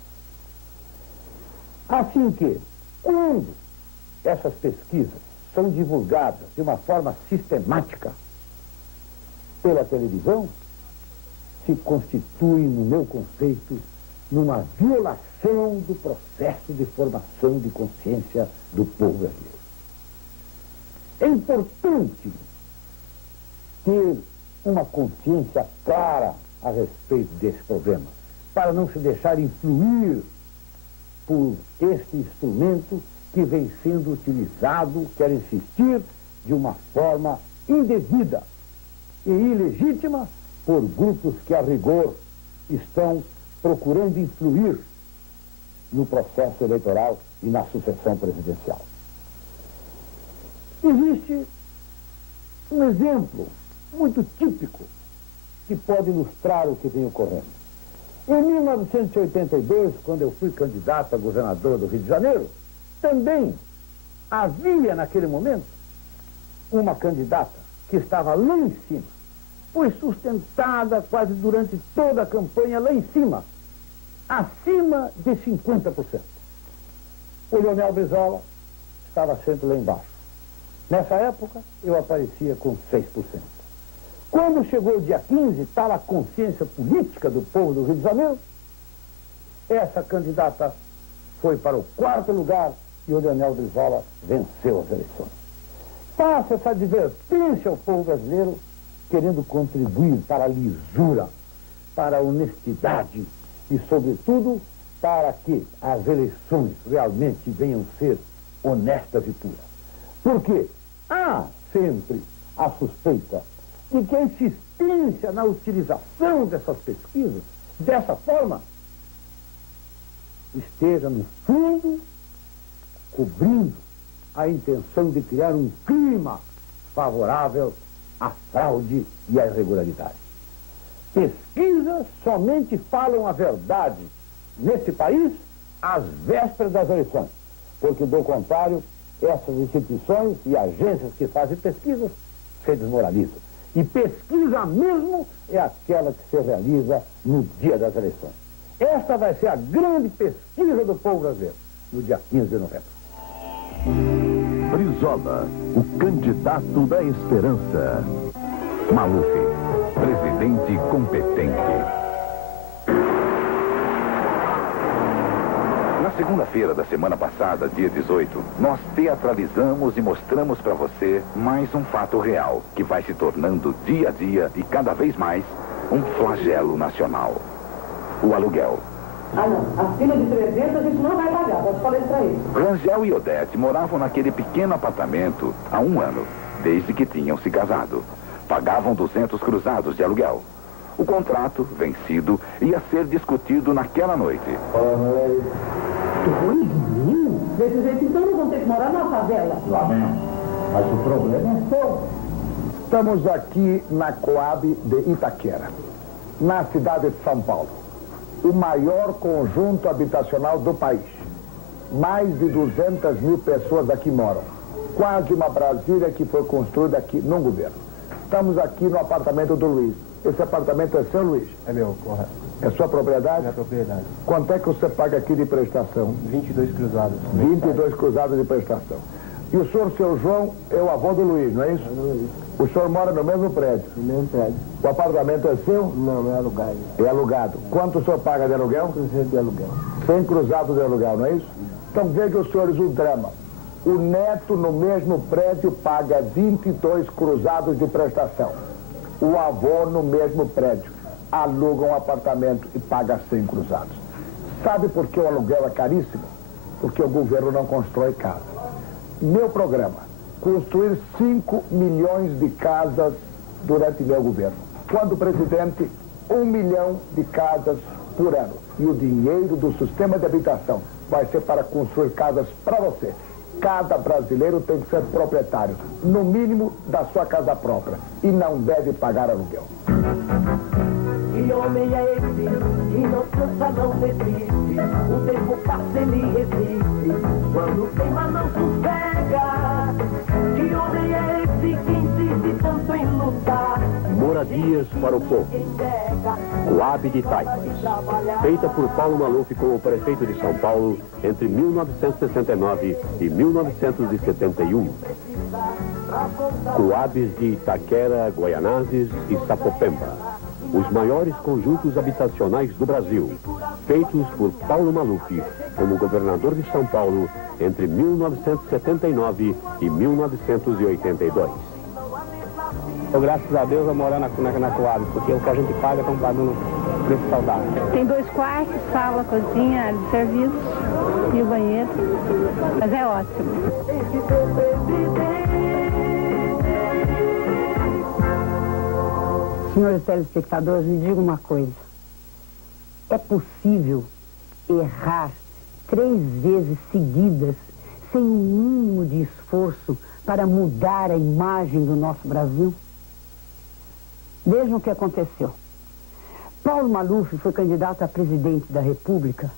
Assim que, quando essas pesquisas são divulgadas de uma forma sistemática pela televisão, se constitui, no meu conceito, numa violação do processo de formação de consciência do povo brasileiro. É importante ter uma consciência clara a respeito desse problema, para não se deixar influir por este instrumento que vem sendo utilizado, quero insistir, de uma forma indevida e ilegítima por grupos que, a rigor, estão procurando influir no processo eleitoral e na sucessão presidencial. Existe um exemplo muito típico que pode ilustrar o que vem ocorrendo. Em 1982, quando eu fui candidato a governador do Rio de Janeiro, também havia naquele momento uma candidata que estava lá em cima, foi sustentada quase durante toda a campanha lá em cima, acima de 50%. O Leonel Brizola estava sempre lá embaixo. Nessa época, eu aparecia com 6%. Quando chegou o dia 15, tal a consciência política do povo do Rio de Janeiro, essa candidata foi para o 4º lugar e o Leonel Brizola venceu as eleições. Faça essa advertência ao povo brasileiro, querendo contribuir para a lisura, para a honestidade e, sobretudo, para que as eleições realmente venham ser honestas e puras. Porque há sempre a suspeita de que a insistência na utilização dessas pesquisas, dessa forma, esteja, no fundo, cobrindo a intenção de criar um clima favorável à fraude e à irregularidade. Pesquisas somente falam a verdade nesse país às vésperas das eleições, porque, do contrário, essas instituições e agências que fazem pesquisas se desmoralizam. E pesquisa mesmo é aquela que se realiza no dia das eleições. Esta vai ser a grande pesquisa do povo brasileiro, no dia 15 de novembro. Brizola, o candidato da esperança. Maluf, presidente competente. Na segunda-feira da semana passada, dia 18, nós teatralizamos e mostramos para você mais um fato real, que vai se tornando dia a dia e cada vez mais um flagelo nacional. O aluguel. Ah, não. Acima de 300 a gente não vai pagar, posso falar isso pra ele. Rangel e Odete moravam naquele pequeno apartamento há 1 ano, desde que tinham se casado. Pagavam 200 cruzados de aluguel. O contrato, vencido, ia ser discutido naquela noite. 2 mil? Desse jeito, então, não vão ter que morar na favela. Lá mesmo. Mas o problema é seu. Estamos aqui na Coab de Itaquera, na cidade de São Paulo. O maior conjunto habitacional do país. Mais de 200 mil pessoas aqui moram. Quase uma Brasília que foi construída aqui no governo. Estamos aqui no apartamento do Luiz. Esse apartamento é seu, Luiz? É meu, correto. É sua propriedade? É minha propriedade. Quanto é que você paga aqui de prestação? 22 cruzados. 22 cruzados de prestação. E o senhor, seu João, é o avô do Luiz, não é isso? É do Luiz. O senhor mora no mesmo prédio? No mesmo prédio. O apartamento é seu? Não, é alugado. É alugado. Quanto o senhor paga de aluguel? 100 de aluguel. 100 cruzados de aluguel, não é isso? Então vejam os senhores o drama. O neto no mesmo prédio paga 22 cruzados de prestação. O avô no mesmo prédio aluga um apartamento e paga 100 cruzados. Sabe por que o aluguel é caríssimo? Porque o governo não constrói casa. Meu programa, construir 5 milhões de casas durante meu governo. Quando presidente, 1 milhão de casas por ano. E o dinheiro do sistema de habitação vai ser para construir casas para você. Cada brasileiro tem que ser proprietário, no mínimo, da sua casa própria. E não deve pagar aluguel. Que homem é esse que não cansa, não desiste? O tempo passa, ele resiste. Quando queima, não sossega. Que homem é esse que insiste tanto em lutar? Moradias para o povo. Coab de Taipas. Feita por Paulo Maluf como prefeito de São Paulo entre 1969 e 1971. Coabs de Itaquera, Guaianazes e Sapopemba. Os maiores conjuntos habitacionais do Brasil, feitos por Paulo Maluf como governador de São Paulo entre 1979 e 1982. Graças a Deus eu moro na Coab, porque o que a gente paga estão pagando preço saudável. Tem 2 quartos, sala, cozinha, área de serviço e o banheiro, mas é ótimo. Senhores telespectadores, me diga uma coisa. É possível errar 3 vezes seguidas sem um mínimo de esforço para mudar a imagem do nosso Brasil? Vejam o que aconteceu. Paulo Maluf foi candidato a presidente da República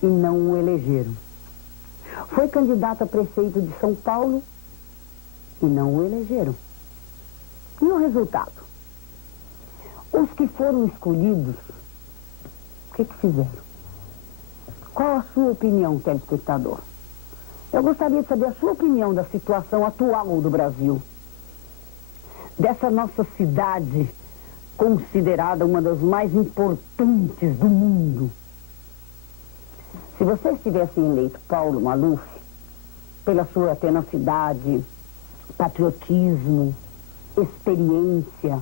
e não o elegeram. Foi candidato a prefeito de São Paulo e não o elegeram. E o resultado? Os que foram escolhidos, o que fizeram? Qual a sua opinião, telespectador? Eu gostaria de saber a sua opinião da situação atual do Brasil. Dessa nossa cidade, considerada uma das mais importantes do mundo. Se vocês tivessem eleito Paulo Maluf pela sua tenacidade, patriotismo, experiência,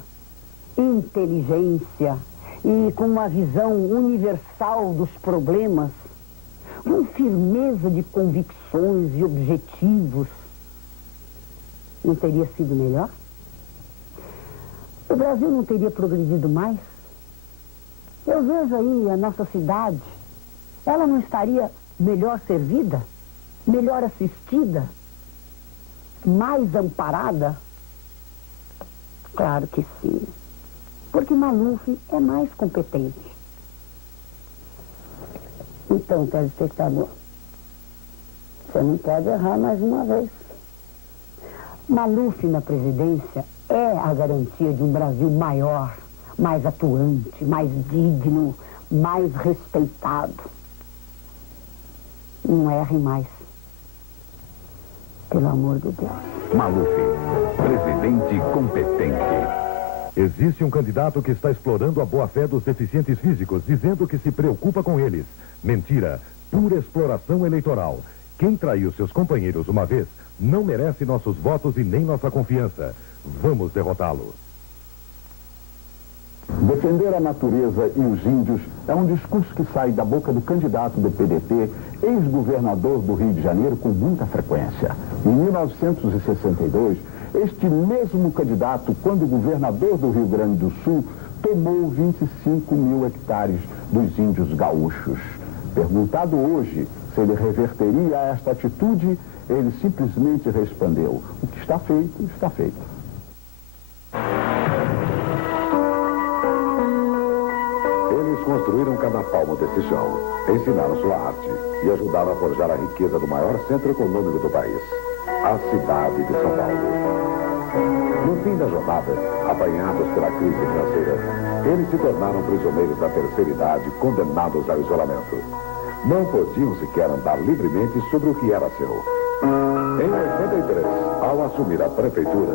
inteligência e com uma visão universal dos problemas, com firmeza de convicções e objetivos, não teria sido melhor? O Brasil não teria progredido mais? Eu vejo aí a nossa cidade, ela não estaria melhor servida, melhor assistida, mais amparada? Claro que sim, porque Maluf é mais competente. Então, telespectador, você não pode errar mais uma vez. Maluf na presidência é a garantia de um Brasil maior, mais atuante, mais digno, mais respeitado. Não erre mais. Pelo amor de Deus. Maluf, presidente competente. Existe um candidato que está explorando a boa-fé dos deficientes físicos, dizendo que se preocupa com eles. Mentira, pura exploração eleitoral. Quem traiu seus companheiros uma vez não merece nossos votos e nem nossa confiança. Vamos derrotá-lo. Defender a natureza e os índios é um discurso que sai da boca do candidato do PDT, ex-governador do Rio de Janeiro, com muita frequência. Em 1962, este mesmo candidato, quando governador do Rio Grande do Sul, tomou 25 mil hectares dos índios gaúchos. Perguntado hoje se ele reverteria esta atitude, ele simplesmente respondeu: o que está feito, está feito. Eles construíram cada palmo desse chão, ensinaram sua arte e ajudaram a forjar a riqueza do maior centro econômico do país, a cidade de São Paulo. No fim da jornada, apanhados pela crise financeira, eles se tornaram prisioneiros da terceira idade, condenados ao isolamento. Não podiam sequer andar livremente sobre o que era seu. Em 83, ao assumir a prefeitura,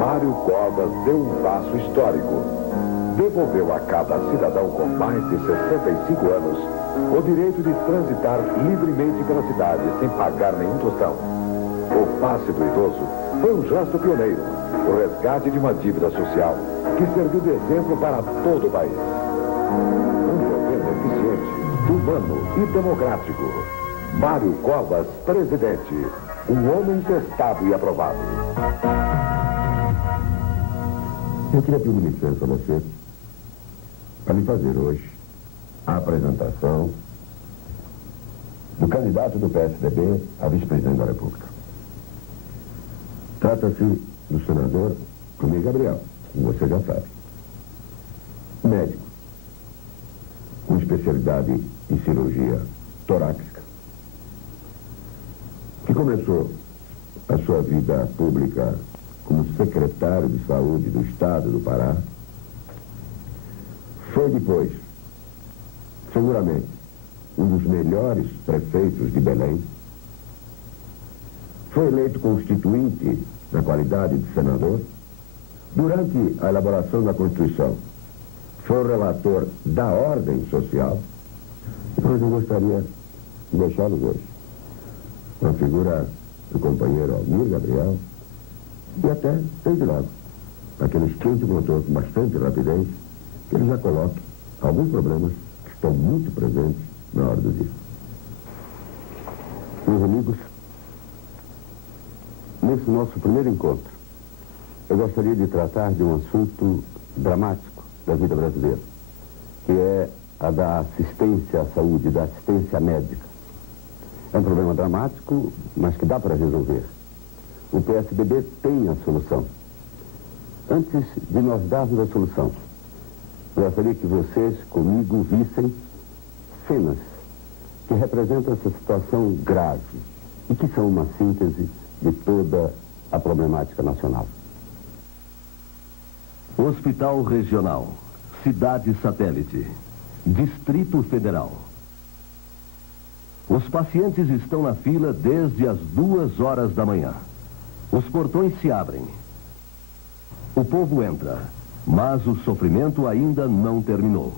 Mário Covas deu um passo histórico. Devolveu a cada cidadão com mais de 65 anos o direito de transitar livremente pela cidade sem pagar nenhum tostão. O passe do idoso foi um gesto pioneiro, o resgate de uma dívida social que serviu de exemplo para todo o país. Um governo eficiente, humano e democrático. Mário Covas, presidente. Um homem testado e aprovado. Eu queria pedir licença a você para lhe fazer hoje a apresentação do candidato do PSDB a vice-presidente da República. Trata-se do senador Rui Gabriel, como você já sabe. Médico, com especialidade em cirurgia torácica, que começou a sua vida pública como secretário de saúde do estado do Pará. Foi depois, seguramente, um dos melhores prefeitos de Belém. Foi eleito constituinte na qualidade de senador. Durante a elaboração da Constituição, foi o relator da ordem social. Mas eu gostaria de deixá-los hoje com a figura do companheiro Almir Gabriel e até, desde logo, aquele esquente motor com bastante rapidez, que ele já coloque alguns problemas que estão muito presentes na hora do dia. Meus amigos, nesse nosso primeiro encontro, eu gostaria de tratar de um assunto dramático da vida brasileira, que é a da assistência à saúde, da assistência médica. É um problema dramático, mas que dá para resolver. O PSDB tem a solução. Antes de nós darmos a solução, eu gostaria que vocês, comigo, vissem cenas que representam essa situação grave e que são uma síntese de toda a problemática nacional. Hospital Regional, Cidade Satélite, Distrito Federal. Os pacientes estão na fila desde as 2 horas da manhã. Os portões se abrem. O povo entra, mas o sofrimento ainda não terminou.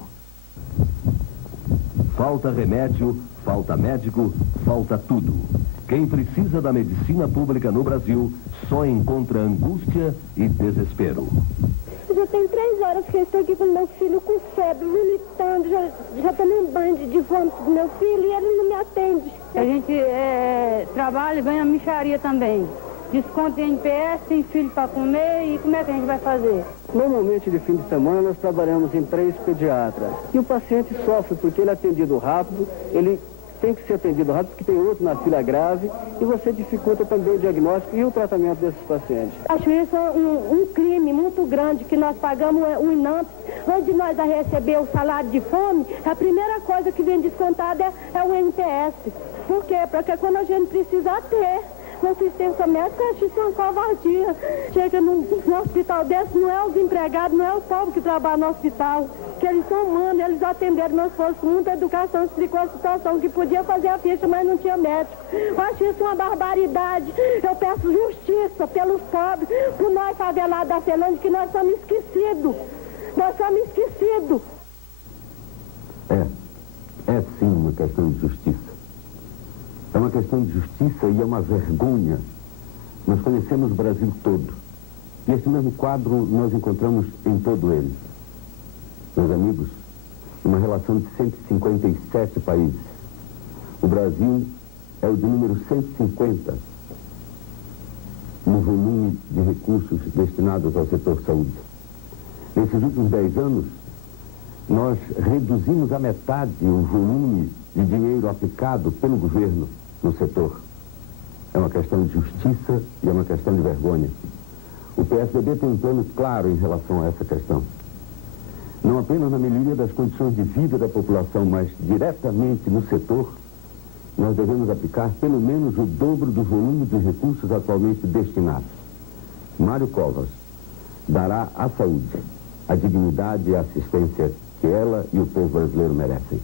Falta remédio, falta médico, falta tudo. Quem precisa da medicina pública no Brasil só encontra angústia e desespero. Já tem 3 horas que eu estou aqui com meu filho com febre, vomitando, já tomei um banho de vômito do meu filho e ele não me atende. A gente trabalha e ganha mixaria também. Desconto em NPS, tem filho para comer e como é que a gente vai fazer? Normalmente, de fim de semana, nós trabalhamos em 3 pediatras. E o paciente sofre porque ele é atendido rápido, ele tem que ser atendido rápido porque tem outro na fila grave e você dificulta também o diagnóstico e o tratamento desses pacientes. Acho isso um crime muito grande que nós pagamos o INAMPS. Antes de nós receber o salário de fome, a primeira coisa que vem descontada é o NPS. Por quê? Porque quando a gente precisa ter uma assistência médica, acho isso uma covardia. Chega num hospital desse, não é os empregados, não é o povo que trabalha no hospital, que eles são humanos, eles atenderam meu esposo com muita educação, explicou a situação, que podia fazer a ficha, mas não tinha médico. Eu acho isso uma barbaridade. Eu peço justiça pelos pobres, por nós favelados da Celândia, que nós somos esquecidos. Nós somos esquecidos. É sim uma questão de justiça. É uma questão de justiça e é uma vergonha. Nós conhecemos o Brasil todo. E este mesmo quadro nós encontramos em todo ele. Meus amigos, uma relação de 157 países. O Brasil é o de número 150 no volume de recursos destinados ao setor saúde. Nesses últimos 10 anos, nós reduzimos à metade o volume de dinheiro aplicado pelo governo no setor. É uma questão de justiça e é uma questão de vergonha. O PSDB tem um plano claro em relação a essa questão. Não apenas na melhoria das condições de vida da população, mas diretamente no setor, nós devemos aplicar pelo menos o dobro do volume de recursos atualmente destinados. Mário Covas dará à saúde a dignidade e a assistência que ela e o povo brasileiro merecem.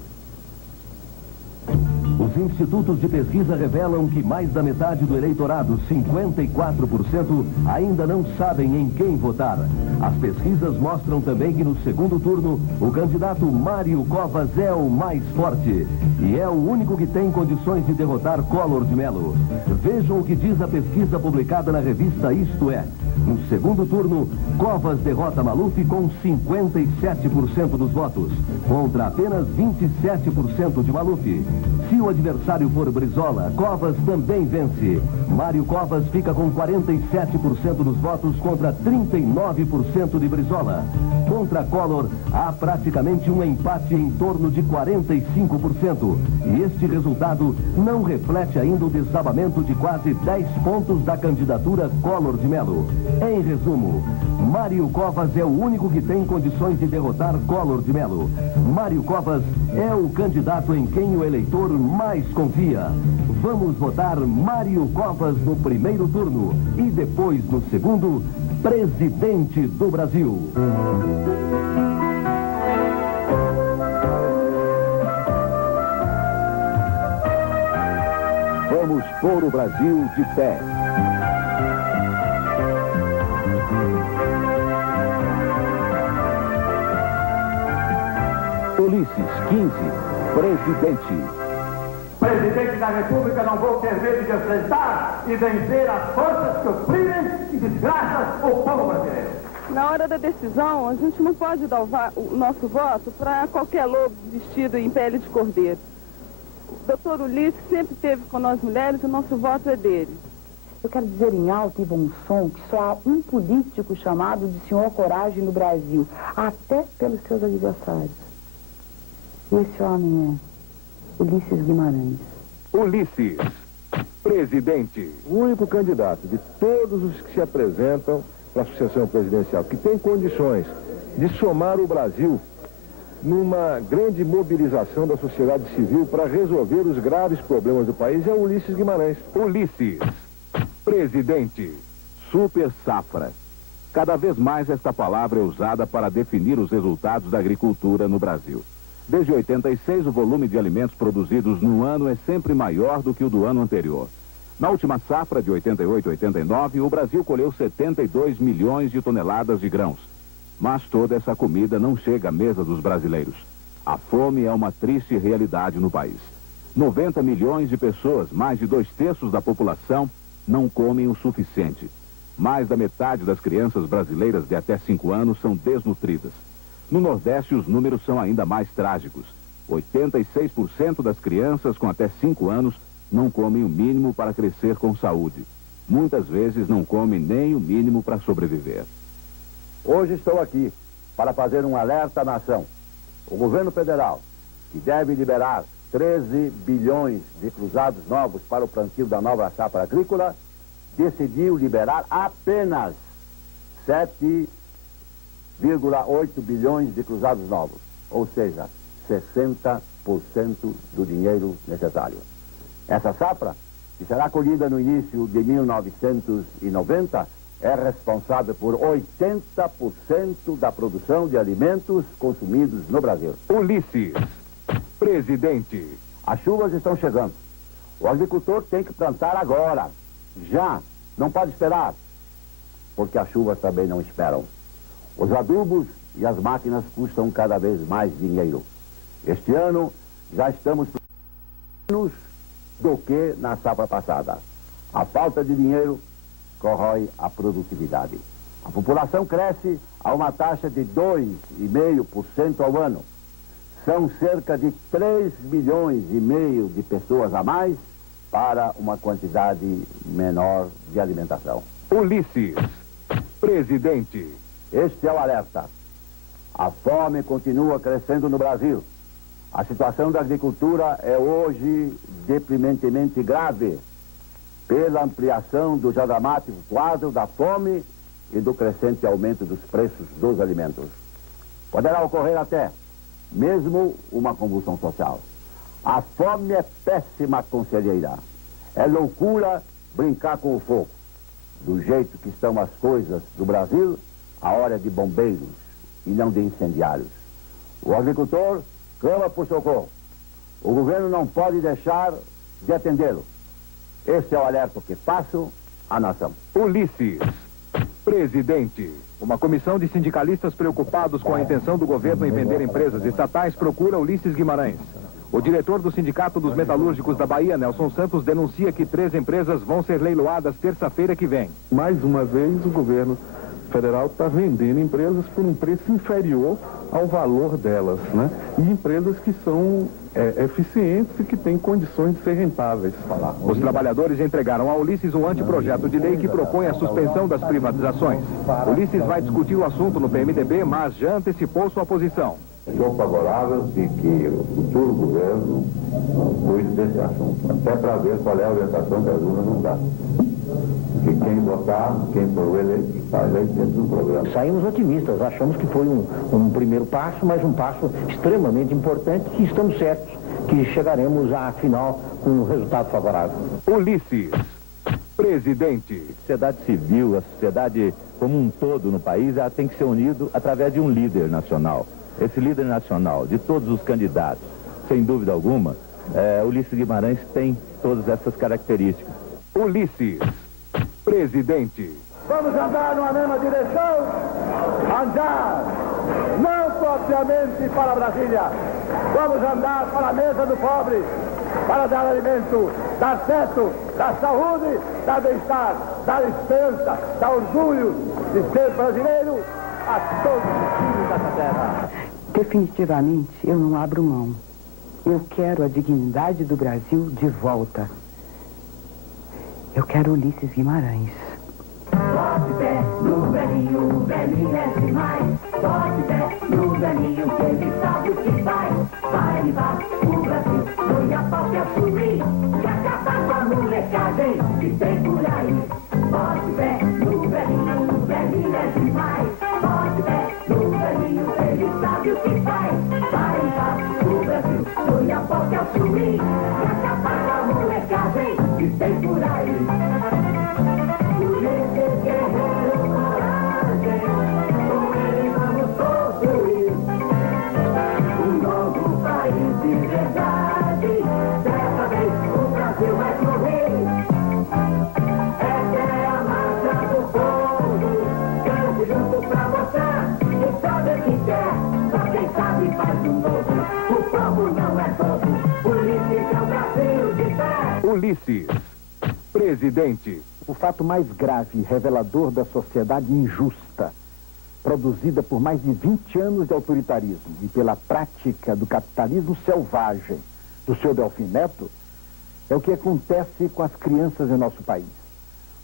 Os institutos de pesquisa revelam que mais da metade do eleitorado, 54%, ainda não sabem em quem votar. As pesquisas mostram também que no segundo turno, o candidato Mário Covas é o mais forte e é o único que tem condições de derrotar Collor de Mello. Vejam o que diz a pesquisa publicada na revista Isto É. No segundo turno, Covas derrota Maluf com 57% dos votos, contra apenas 27% de Maluf. Se o adversário for Brizola, Covas também vence. Mário Covas fica com 47% dos votos contra 39% de Brizola. Contra Collor, há praticamente um empate em torno de 45%. E este resultado não reflete ainda o desabamento de quase 10 pontos da candidatura Collor de Mello. Em resumo, Mário Covas é o único que tem condições de derrotar Collor de Mello. Mário Covas é o candidato em quem o eleitor mais confia. Vamos votar Mário Covas no primeiro turno e depois no segundo, presidente do Brasil. Vamos pôr o Brasil de pé. Ulisses 15, presidente. Presidente da República, não vou ter medo de enfrentar e vencer as forças que oprimem e desgraçam o povo brasileiro. Na hora da decisão, a gente não pode dar o nosso voto para qualquer lobo vestido em pele de cordeiro. O doutor Ulisses sempre esteve com nós mulheres e o nosso voto é dele. Eu quero dizer em alto e bom som que só há um político chamado de Senhor Coragem no Brasil, até pelos seus adversários. E esse homem é Ulisses Guimarães. Ulisses, presidente. O único candidato de todos os que se apresentam para a sucessão presidencial que tem condições de somar o Brasil numa grande mobilização da sociedade civil para resolver os graves problemas do país é o Ulisses Guimarães. Ulisses, presidente. Super safra. Cada vez mais esta palavra é usada para definir os resultados da agricultura no Brasil. Desde 86, o volume de alimentos produzidos no ano é sempre maior do que o do ano anterior. Na última safra, de 88-89, o Brasil colheu 72 milhões de toneladas de grãos. Mas toda essa comida não chega à mesa dos brasileiros. A fome é uma triste realidade no país. 90 milhões de pessoas, mais de 2/3 da população, não comem o suficiente. Mais da metade das crianças brasileiras de até 5 anos são desnutridas. No Nordeste, os números são ainda mais trágicos. 86% das crianças com até 5 anos não comem o mínimo para crescer com saúde. Muitas vezes não comem nem o mínimo para sobreviver. Hoje estou aqui para fazer um alerta à nação. O governo federal, que deve liberar 13 bilhões de cruzados novos para o plantio da nova safra agrícola, decidiu liberar apenas 7,8 bilhões de cruzados novos, ou seja, 60% do dinheiro necessário. Essa safra, que será colhida no início de 1990, é responsável por 80% da produção de alimentos consumidos no Brasil. Ulisses, presidente. As chuvas estão chegando. O agricultor tem que plantar agora, já, não pode esperar, porque as chuvas também não esperam. Os adubos e as máquinas custam cada vez mais dinheiro. Este ano já estamos menos do que na safra passada. A falta de dinheiro corrói a produtividade. A população cresce a uma taxa de 2,5% ao ano. São cerca de 3,5 milhões de pessoas a mais para uma quantidade menor de alimentação. Ulisses, presidente. Este é o alerta. A fome continua crescendo no Brasil. A situação da agricultura é hoje deprimentemente grave pela ampliação do já dramático quadro da fome e do crescente aumento dos preços dos alimentos. Poderá ocorrer até mesmo uma convulsão social. A fome é péssima conselheira. É loucura brincar com o fogo. Do jeito que estão as coisas do Brasil, a hora é de bombeiros e não de incendiários. O agricultor clama por socorro. O governo não pode deixar de atendê-lo. Este é o alerta que faço à nação. Ulisses, presidente. Uma comissão de sindicalistas preocupados com a intenção do governo em vender empresas estatais procura Ulisses Guimarães. O diretor do Sindicato dos Metalúrgicos da Bahia, Nelson Santos, denuncia que 3 empresas vão ser leiloadas terça-feira que vem. Mais uma vez, o governo federal está vendendo empresas por um preço inferior ao valor delas, né? E empresas que são eficientes e que têm condições de ser rentáveis. Os trabalhadores entregaram a Ulisses um anteprojeto de lei que propõe a suspensão das privatizações. Ulisses vai discutir o assunto no PMDB, mas já antecipou sua posição. Sou favorável de que o futuro governo cuide desse assunto, até para ver qual é a orientação que as urnas não dá. Que quem votar, quem for eleito, está eleito dentro do programa. Saímos otimistas, achamos que foi um primeiro passo, mas um passo extremamente importante, e estamos certos que chegaremos à final com um resultado favorável. Ulisses, presidente. A sociedade civil, a sociedade como um todo no país, ela tem que ser unida através de um líder nacional. Esse líder nacional, de todos os candidatos, sem dúvida alguma, Ulisses Guimarães tem todas essas características. Ulisses, presidente. Vamos andar numa mesma direção? Andar! Não propriamente para Brasília. Vamos andar para a mesa do pobre, para dar alimento, dar teto, dar saúde, dar bem-estar, dar esperança, dar orgulho de ser brasileiro a todos os filhos dessa terra. Definitivamente, eu não abro mão. Eu quero a dignidade do Brasil de volta. Eu quero Ulisses Guimarães. Bote pé no velhinho, o velhinho é demais. Bote pé no velhinho, que ele sabe o que faz. Vai levar o Brasil, no Iapau que subir, e acabar com a molecagem que tem por aí. Bote pé no velhinho, o velhinho é demais. Bote pé no velhinho, que ele sabe o que faz. Vai levar o Brasil, no Iapau que subir, e acabar com a molecagem que tem por aí. Faz um novo, o povo não é bobo, Ulisses é o Brasil. Ulisses, presidente. O fato mais grave e revelador da sociedade injusta, produzida por mais de 20 anos de autoritarismo e pela prática do capitalismo selvagem do senhor Delfim Neto, é o que acontece com as crianças em nosso país.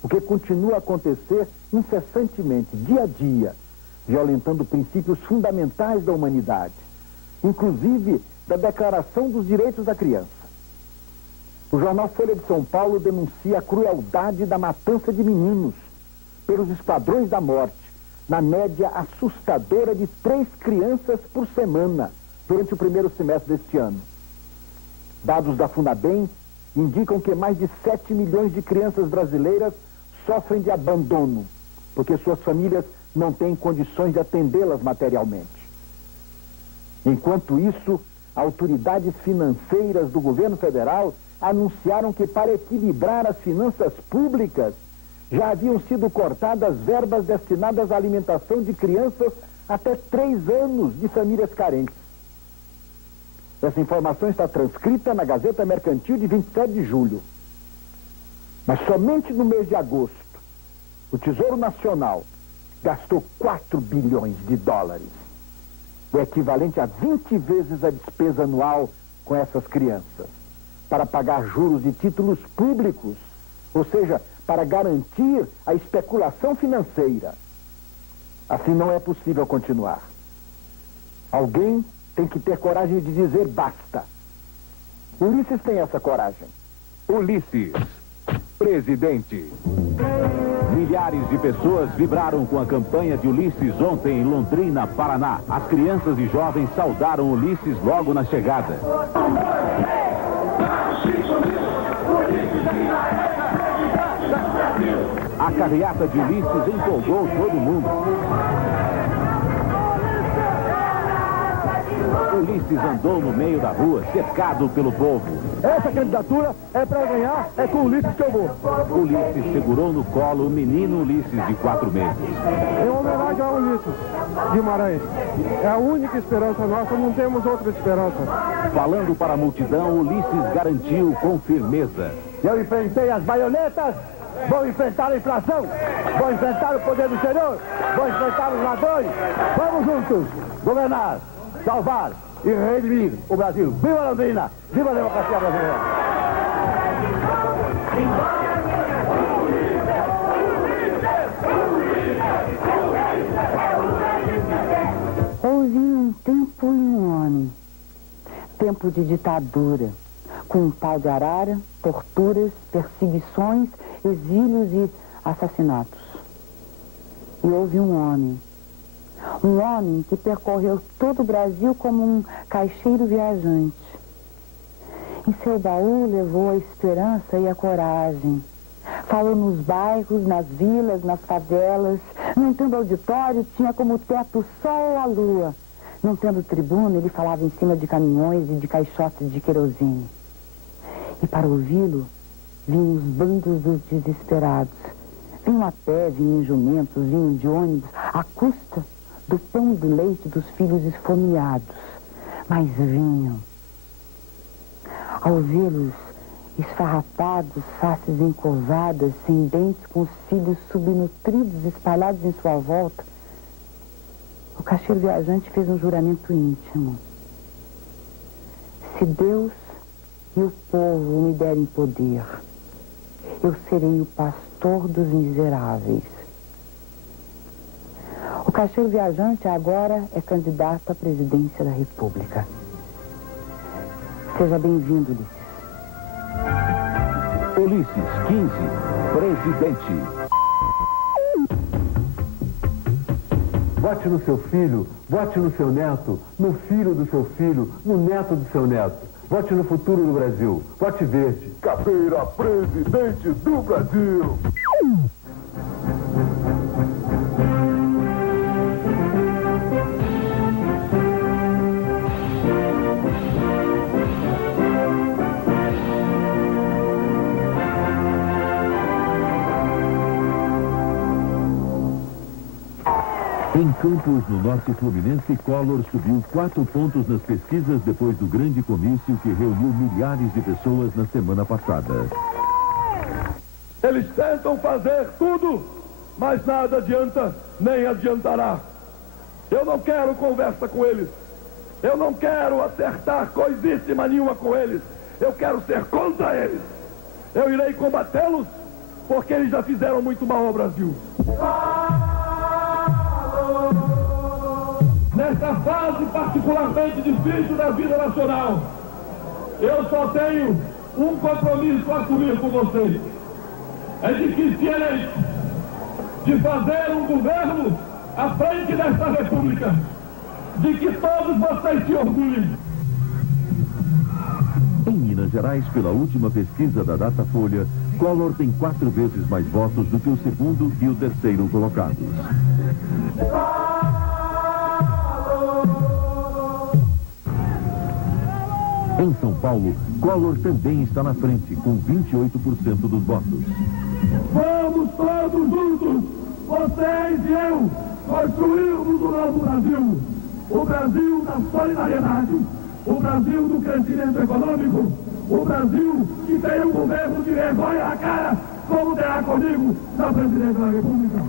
O que continua a acontecer incessantemente, dia a dia, violentando princípios fundamentais da humanidade, inclusive da Declaração dos Direitos da Criança. O jornal Folha de São Paulo denuncia a crueldade da matança de meninos pelos esquadrões da morte, na média assustadora de 3 crianças por semana durante o primeiro semestre deste ano. Dados da Funabem indicam que mais de 7 milhões de crianças brasileiras sofrem de abandono, porque suas famílias não têm condições de atendê-las materialmente. Enquanto isso, autoridades financeiras do governo federal anunciaram que, para equilibrar as finanças públicas, já haviam sido cortadas verbas destinadas à alimentação de crianças até 3 anos de famílias carentes. Essa informação está transcrita na Gazeta Mercantil de 27 de julho. Mas somente no mês de agosto, o Tesouro Nacional gastou 4 bilhões de dólares, o equivalente a 20 vezes a despesa anual com essas crianças, para pagar juros de títulos públicos, ou seja, para garantir a especulação financeira. Assim não é possível continuar. Alguém tem que ter coragem de dizer basta. Ulisses tem essa coragem. Ulisses, presidente. Milhares de pessoas vibraram com a campanha de Ulisses ontem em Londrina, Paraná. As crianças e jovens saudaram Ulisses logo na chegada. A carreata de Ulisses empolgou todo mundo. Ulisses andou no meio da rua, cercado pelo povo. Essa candidatura é para ganhar, é com o Ulisses que eu vou. Ulisses segurou no colo o menino Ulisses de 4 meses. Em homenagem ao Ulisses Guimarães. É a única esperança nossa, não temos outra esperança. Falando para a multidão, Ulisses garantiu com firmeza. Eu enfrentei as baionetas, vou enfrentar a inflação, vou enfrentar o poder do Senhor, vou enfrentar os ladrões. Vamos juntos governar, salvar e redimir o Brasil. Viva Londrina! Viva a democracia brasileira! Houve um tempo e um homem, tempo de ditadura, com um pau de arara, torturas, perseguições, exílios e assassinatos. E houve um homem que percorreu todo o Brasil como um caixeiro viajante. Em seu baú levou a esperança e a coragem. Falou nos bairros, nas vilas, nas favelas. Não tendo auditório, tinha como teto o sol ou a lua. Não tendo tribuna, ele falava em cima de caminhões e de caixotes de querosene. E para ouvi-lo, vinham os bandos dos desesperados. Vinham a pé, vinham em jumentos, vinham de ônibus, à custa do pão e do leite dos filhos esfomeados. Mas vinham. Ao vê-los esfarrapados, faces encurvadas, sem dentes, com os cílios subnutridos espalhados em sua volta, o caixeiro viajante fez um juramento íntimo. Se Deus e o povo me derem poder, eu serei o pastor dos miseráveis. O caixeiro viajante agora é candidato à presidência da República. Seja bem-vindo, Ulisses. Ulisses 15, presidente. Vote no seu filho, vote no seu neto, no filho do seu filho, no neto do seu neto. Vote no futuro do Brasil. Vote verde. Caveira, presidente do Brasil. Em Campos, no norte fluminense, Collor subiu 4 pontos nas pesquisas depois do grande comício que reuniu milhares de pessoas na semana passada. Eles tentam fazer tudo, mas nada adianta, nem adiantará. Eu não quero conversa com eles. Eu não quero acertar coisíssima nenhuma com eles. Eu quero ser contra eles. Eu irei combatê-los, porque eles já fizeram muito mal ao Brasil. Nesta fase particularmente difícil da vida nacional, eu só tenho um compromisso a assumir com vocês. É de que se eleito, de fazer um governo à frente desta república, de que todos vocês se orgulhem. Em Minas Gerais, pela última pesquisa da Datafolha, Collor tem 4 vezes mais votos do que o segundo e o terceiro colocados. Em São Paulo, Collor também está na frente, com 28% dos votos. Vamos todos juntos, vocês e eu, construirmos o novo Brasil. O Brasil da solidariedade, o Brasil do crescimento econômico, o Brasil que tem um governo de vergonha na cara, como terá comigo na presidência da República.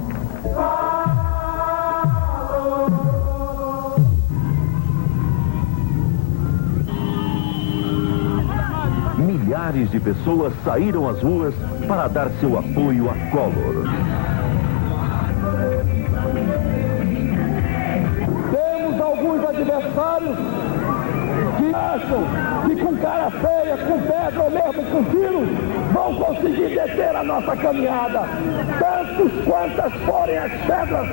Milhares de pessoas saíram às ruas para dar seu apoio a Collor. Temos alguns adversários que acham que com cara feia, com pedra ou mesmo com tiro, vão conseguir deter a nossa caminhada. Tantos quantas forem as pedras,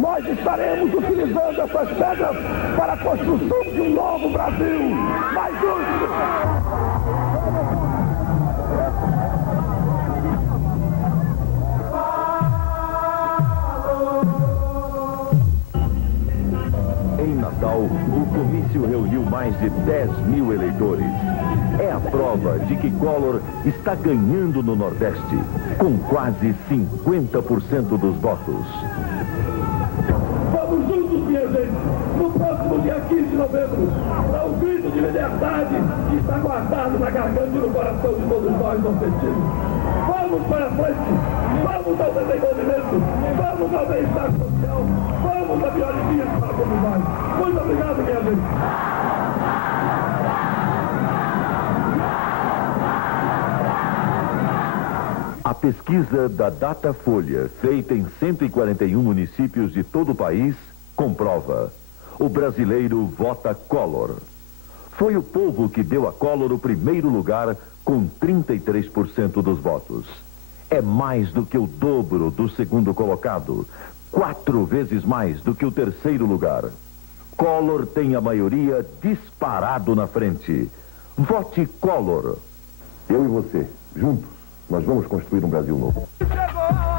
nós estaremos utilizando essas pedras para a construção de um novo Brasil mais justo. Em Natal, o comício reuniu mais de 10.000 eleitores. É a prova de que Collor está ganhando no Nordeste, com quase 50% dos votos. Vamos juntos, minha gente, no próximo dia 15 de novembro, para o grito de liberdade que está guardado na garganta e no coração de todos nós nordestinos. Vamos para frente, vamos ao desenvolvimento, vamos ao bem-estar social, vamos a melhores dias para todos nós. Muito obrigado, minha gente. A pesquisa da Datafolha, feita em 141 municípios de todo o país, comprova: o brasileiro vota Collor. Foi o povo que deu a Collor o primeiro lugar, com 33% dos votos. É mais do que o dobro do segundo colocado, 4 vezes mais do que o terceiro lugar. Collor tem a maioria disparado na frente. Vote Collor. Eu e você, juntos, nós vamos construir um Brasil novo. Chegou!